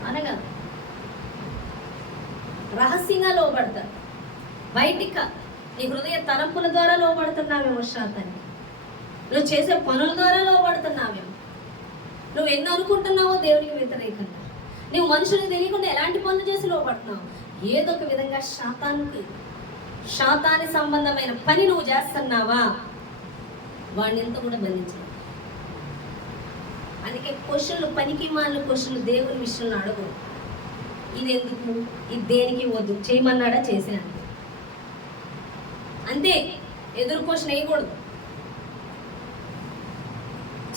అనగా, రహస్యంగా లోబడతారు. బయటికి నీ హృదయ తలంపుల ద్వారా లోబడుతున్నావేమో శాతానికి, నువ్వు చేసే పనుల ద్వారా లోబడుతున్నావేమో, నువ్వు ఎన్ని అనుకుంటున్నావో దేవునికి వ్యతిరేకంగా, నువ్వు మనుషులకు తెలియకుండా ఎలాంటి పనులు చేసి లోపడుతున్నావు. ఏదో ఒక విధంగా శాతాని సంబంధమైన పని నువ్వు చేస్తున్నావా, వాడిని ఎంత కూడా బంధించవు. అందుకే క్వశ్చన్లు, పనికి మాలిన క్వశ్చన్లు దేవుని విషయంలో అడుగు. ఇది ఎందుకు, ఇది దేనికి వద్దు, చేయమన్నాడా చేసినంత అంతే. ఎదురు క్వశ్చన్ వేయకూడదు.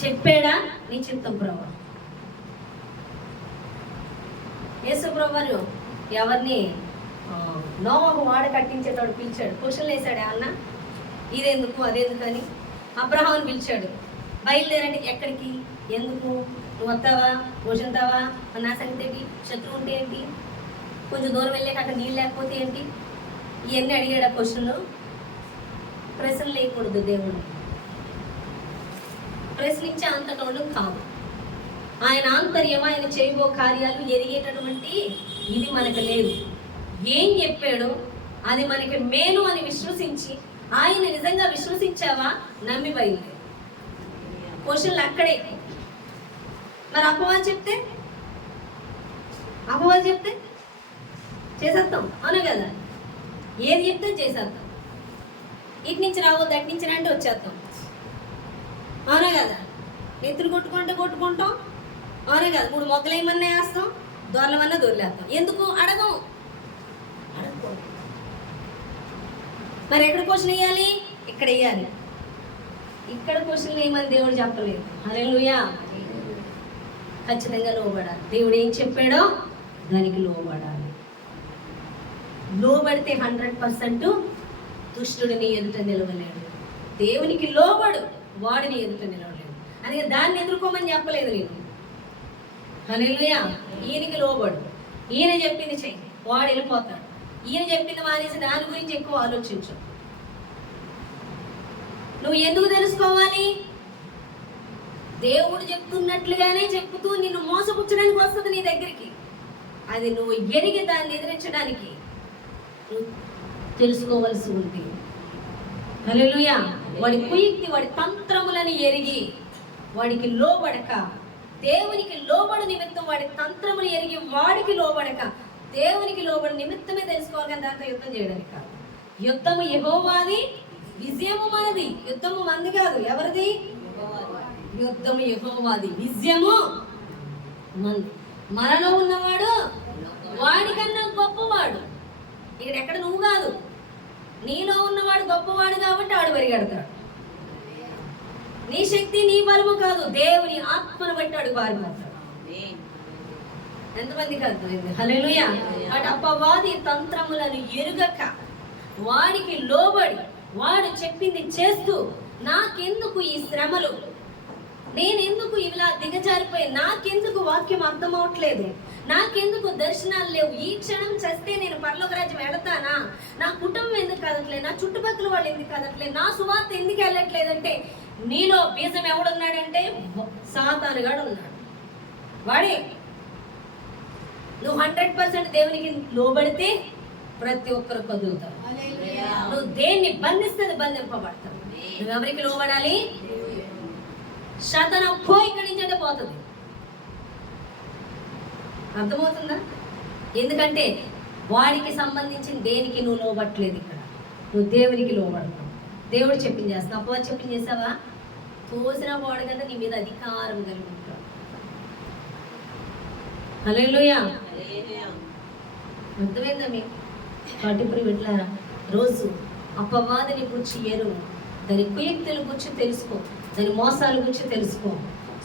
చెప్పాడా నీ చిత్తం ప్రభు. యేసు ప్రభువు ఎవరిని నోవహు వాడ కట్టించేటోడు పిలిచాడు, క్వశ్చన్లు వేసాడు. అన్న ఇదెందుకు అదెందుకు అని. అబ్రహాముని పిలిచాడు, బయలుదేరండి. ఎక్కడికి, ఎందుకు, నువ్వు వస్తావా, పోషింతావా, నా సంగతి ఏంటి, శత్రువు ఉంటే ఏంటి, కొంచెం దూరం వెళ్ళాక అక్కడ నీళ్ళు లేకపోతే ఏంటి, ఇవన్నీ అడిగాడు. ఆ క్వశ్చన్లు ప్రశ్నలు లేకూడదు. దేవుడు ప్రశ్నించే అంతటోడు కాదు. ఆయన ఆంతర్యం, ఆయన చేయబో కార్యాలు ఎరిగేటటువంటి ఇది మనకు లేదు. ఏం చెప్పాడో అది మనకి మేలు అని విశ్వసించి, ఆయన నిజంగా విశ్వసించావా, నమ్మి బయలుదేరు. క్వశ్చన్లు అక్కడే. మరి అపవాది చెప్తే చేసేస్తాం, అవును కదా? ఏది చెప్తే చేసేస్తాం. ఇటు నుంచి రావద్దు, అటు నుంచి రండి వచ్చేస్తాం, అవునా కదా? నెత్తులు కొట్టుకుంటాం, అవునా కదా? 3 మొగ్గలు ఏమన్నా వేస్తాం, దొరలమన్నా దొరలేస్తాం. ఎందుకు అడగం? మరి ఎక్కడ క్వశ్చన్ వేయాలి? ఇక్కడ వేయాలి. ఇక్కడ క్వశ్చన్ వేయమని దేవుడు చెప్పలేదు. హల్లెలూయా. ఖచ్చితంగా లోబడాలి. దేవుడు ఏం చెప్పాడో దానికి లోబడాలి. లోబడితే 100% దుష్టుడిని ఎదుట నిలవలేడు. దేవునికి లోబడు, వాడిని ఎదుట నిలవలేడు. అందుకే దాన్ని ఎదుర్కోమని చెప్పలేదు నేను. హల్లెలూయా. ఈయనకి లోబడు, ఈయన చెప్పింది చెయ్యి, వాడు వెళ్ళిపోతాడు. ఈయన చెప్పింది మానేసి దాని గురించి ఎక్కువ ఆలోచించు. నువ్వు ఎందుకు తెలుసుకోవాలి? దేవుడు చెప్తున్నట్లుగానే చెప్తూ నిన్ను మోసపుచ్చడానికి వస్తుంది నీ దగ్గరికి. అది నువ్వు ఎరిగి దాన్ని ఎదిరించడానికి నువ్వు తెలుసుకోవలసి ఉంది. హల్లెలూయా. వాడి కుయుక్తి, వాడి తంత్రములను ఎరిగి వాడికి లోబడక, దేవునికి లోబడు నిమిత్తం వాడి తంత్రములు ఎరిగి వాడికి లోబడక, దేవునికి లోబడి నిమిత్తమే తెలుసుకోవాలి. కానీ దాంతో యుద్ధం చేయడానికి కాదు. యుద్ధము యెహోవాది, విజయము మనది. యుద్ధము మనది కాదు. ఎవరిది? యుద్ధము యెహోవాది, విజయము మనది. మనలో ఉన్నవాడు వాడికన్నా గొప్పవాడు. ఇక్కడెక్కడ నువ్వు కాదు, నీలో ఉన్నవాడు గొప్పవాడు కాబట్టి ఆడు పరిగెడతాడు. నీ శక్తి నీ బలము కాదు, దేవుని ఆత్మను బట్టి ఆడు పారిపోతాడు. ఎంతమందికి అర్థమైంది? హల్లెలూయా. వాటి అపవాది తంత్రములను ఎరుగక వాడికి లోబడి వాడు చెప్పింది చేస్తూ, నాకెందుకు ఈ శ్రమలు, నేనెందుకు ఇలా దిగజారిపోయి, నాకెందుకు వాక్యం అర్థం అవట్లేదు, నాకెందుకు దర్శనాలు లేవు, ఈ క్షణం చేస్తే నేను పరలోక రాజ్యం వెళతానా, నా కుటుంబం ఎందుకు కదట్లేదు, నా చుట్టుపక్కల వాళ్ళు ఎందుకు కదట్లేదు, నా సువార్త ఎందుకు వెళ్ళట్లేదంటే నీలో బీజం ఎవడున్నాడంటే సాతానుగాడు ఉన్నాడు. వాడే. నువ్వు 100% దేవునికి లోబడితే ప్రతి ఒక్కరు కదులుతారు. నువ్వు దేన్ని బంధిస్తే బంధింపబడతావు. నువ్వు ఎవరికి లోబడాలి? శాతనం పోయి ఇక్కడి నుంచి అంటే పోతుంది. అర్థమవుతుందా? ఎందుకంటే వాడికి సంబంధించిన దేనికి నువ్వు లోబట్టలేదు. ఇక్కడ నువ్వు దేవునికి లోబడతావు. దేవుడు చెప్పింది చేస్తావు. అపవాది చెప్పింది చేసావా? తోసిన వాడు కదా నీ మీద అధికారం కలిగి ఉంటాడు. హల్లెలూయా. అర్థమైందా మీకు? కాబట్టి ఇప్పుడు ఇట్లా రోజు అపవాదిని గురించి ఎరువు, దాని కుయుక్తుల గురించి తెలుసుకో, దాని మోసాల గురించి తెలుసుకో.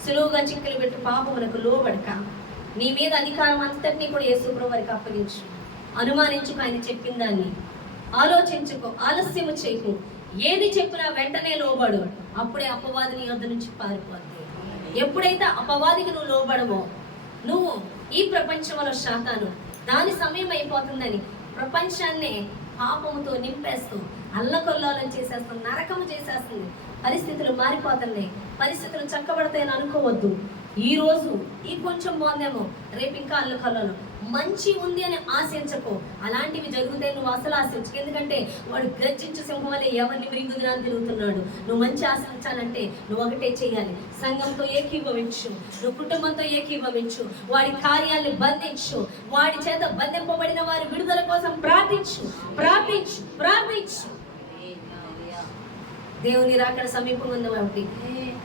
సులువుగా చిక్కులు పెట్టి పాపమునకు లోబడక నీ మీద అధికారం అంతటినీ కూడా యేసు ప్రభువు వారికి అప్పగించు. అనుమానించుకు, ఆయన చెప్పిన దాన్ని ఆలోచించుకో, ఆలస్యము చేయకు. ఏది చెప్పినా వెంటనే లోబడు. అప్పుడే అపవాదిని యొద్ద నుంచి పారిపోద్ది. ఎప్పుడైతే అపవాదికి నువ్వు లోబడవో, నువ్వు ఈ ప్రపంచంలో శాతాను దాని సమయం అయిపోతుందని ప్రపంచాన్ని పాపముతో నింపేస్తూ అల్లకొల్లాలను చేసేస్తుంది, నరకము చేసేస్తుంది. పరిస్థితులు మారిపోతున్నాయి, పరిస్థితులు చక్కబడతాయని అనుకోవద్దు. ఈ రోజు ఈ కొంచెం బాగుందేమో, రేపు ఇంకా అల్లకొల్లాలు. మంచి ఉంది అని ఆశించకు. అలాంటివి జరుగుతాయి, నువ్వు అసలు ఆశించకు. ఎందుకంటే వాడు గర్జించు సింహం వల్ల ఎవరిని మృంగుదినాన్ని తిరుగుతున్నాడు. నువ్వు మంచి ఆశించాలంటే నువ్వు ఒకటే చేయాలి, సంఘంతో ఏకీభవించు, నువ్వు కుటుంబంతో ఏకీభవించు, వాడి కార్యాలను బంధించు, వాడి చేత బంధింపబడిన వారి విడుదల కోసం ప్రార్థించు, ప్రార్థించు, ప్రార్థించు. దేవుని రాకడ సమీపంగా ఉంది కాబట్టి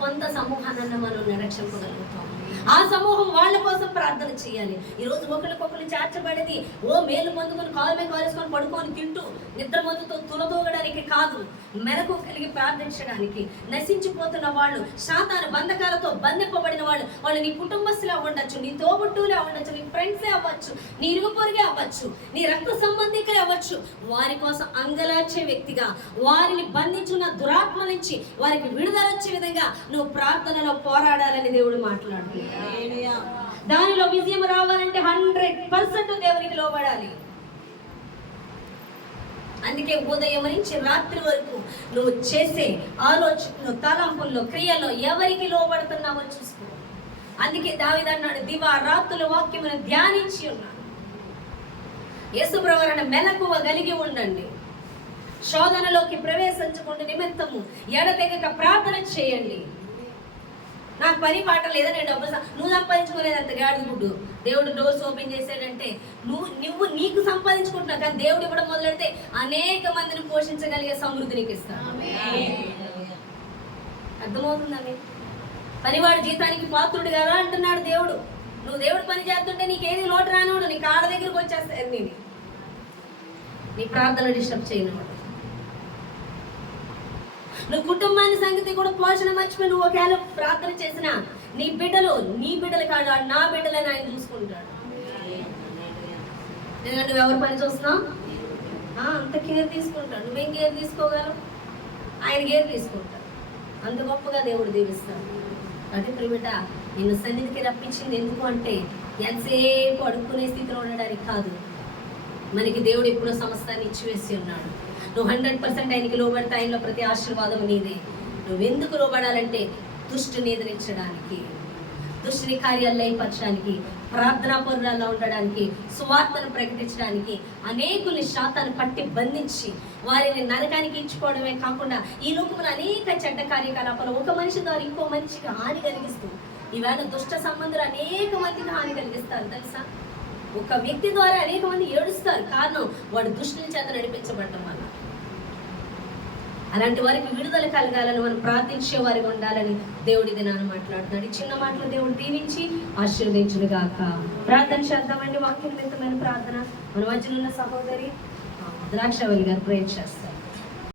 కొంత సమూహాన్ని మనం నిరక్షింపగలుగుతాం. ఆ సమూహం వాళ్ళ కోసం ప్రార్థన చేయాలి. ఈరోజు ఒకరికొకరు చేర్చబడేది ఓ మేలు పొందుకొని కాలు మీద కాలేసుకొని పడుకొని తింటూ నిద్ర మందుతో తులతూగడానికి కాదు, మెలకు కలిగి ప్రార్థించడానికి. నశించిపోతున్న వాళ్ళు, శాతాను బంధకాలతో బంధింపబడిన వాళ్ళు, వాళ్ళు నీ కుటుంబస్తులే ఉండొచ్చు, నీ తోబుట్టువులే ఉండొచ్చు, నీ ఫ్రెండ్సే అవ్వచ్చు, నీ ఇరుగు పొరుగే అవ్వచ్చు, నీ రక్త సంబంధికులే అవ్వచ్చు. వారి కోసం అంగలార్చే వ్యక్తిగా, వారిని బంధించున్న దురాత్మ నుంచి వారికి విడుదల వచ్చే విధంగా నువ్వు ప్రార్థనలో పోరాడాలని దేవుడు మాట్లాడుతున్నాడు. దానిలో విజయం రావాలంటే 100% దేవునికి లోబడాలి. అందుకే ఉదయం నుంచి రాత్రి వరకు నువ్వు చేసే ఆలోచనలో, తలంపుల్లో, క్రియల్లో ఎవరికి లోబడుతున్నావో చూసుకో. అందుకే దావీదు అన్నాడు, దివా రాత్రుల వాక్యమును ధ్యానించి ఉన్నాను. యేసు ప్రభువును మెలకువ కలిగి ఉండండి. శోధనలోకి ప్రవేశించకుండా నిమిత్తము ఎడతెగక ప్రార్థన చేయండి. నాకు పని పాట లేదా, నేను డబ్బులు నువ్వు సంపాదించుకోలేదంత గాడి గుడ్డు. దేవుడు డోర్స్ ఓపెన్ చేసాడంటే నువ్వు నీకు సంపాదించుకుంటున్నావు, కానీ దేవుడు ఇవ్వడం మొదలెడితే అనేక మందిని పోషించగలిగే సమృద్ధి నీకు ఇస్తాడు. అర్థమవుతుందండి? పనివాడు జీతానికి పాత్రుడు కదా అంటున్నాడు దేవుడు. నువ్వు దేవుడు పని చేస్తుంటే నీకేది లోటు రానివాడు, నీ కాళ్ళ దగ్గరకు వచ్చేస్తాడు. నీ ప్రార్థన డిస్టర్బ్ చేయనివాడు. నువ్వు కుటుంబాన్ని సంగతి కూడా పోషణ మర్చిపోయి నువ్వు ఒకవేళ ప్రార్థన చేసినా నీ బిడ్డలు కాదు, నా బిడ్డలని ఆయన చూసుకుంటాడు. ఎందుకంటే నువ్వు ఎవరి పని చూస్తున్నావు? అంత కేర్ తీసుకుంటాడు. నువ్వేం కేర్ తీసుకోగలవు? ఆయన కేర్ తీసుకుంటాడు. అంత గొప్పగా దేవుడు దీవిస్తాడు. అంటే ప్రియబిడ్డ, నిన్ను సన్నిధికి రప్పించింది ఎందుకు అంటే ఎంతసేపు అడుక్కునే స్థితిలో ఉండడానికి కాదు. మనకి దేవుడు ఎప్పుడో సమస్తాన్ని ఇచ్చివేసి ఉన్నాడు. నువ్వు 100% ఆయనకి లోబడితే ఆయనలో ప్రతి ఆశీర్వాదం నీదే. నువ్వెందుకు లోబడాలంటే దుష్టుని ఎదిరించడానికి, దుష్టుని కార్యాలు లయపరచడానికి, ప్రార్థనా పరురాల్లో ఉండడానికి, సువార్తను ప్రకటించడానికి, అనేకుల్ని శాతాన్ని పట్టి బంధించి వారిని నరకానికి ఇచ్చుకోవడమే కాకుండా ఈ లోకంలో అనేక చెడ్డ కార్యకలాపాలు ఒక మనిషి ద్వారా ఇంకో మనిషికి హాని కలిగిస్తూ, ఈవేళ దుష్ట సంబంధులు అనేక మందికి హాని కలిగిస్తారు తెలుసా. ఒక వ్యక్తి ద్వారా అనేక మంది ఏడుస్తారు. కారణం వాడు దుష్టుని చేత నడిపించబడటం వల్ల. అలాంటి వారికి విడుదల కలగాలని మనం ప్రార్థించే వారికి ఉండాలని దేవుడి దినాన్ని మాట్లాడుతున్నాడు. ఈ చిన్న మాటలు దేవుడు దీవించి ఆశీర్వదించును గాక. ప్రార్థన చేద్దామండి. వాక్యం మితమైన ప్రార్థన మన మధ్యలో ఉన్న సహోదరి ద్రాక్షవల్లి గారు ప్రేర్ చేస్తారు.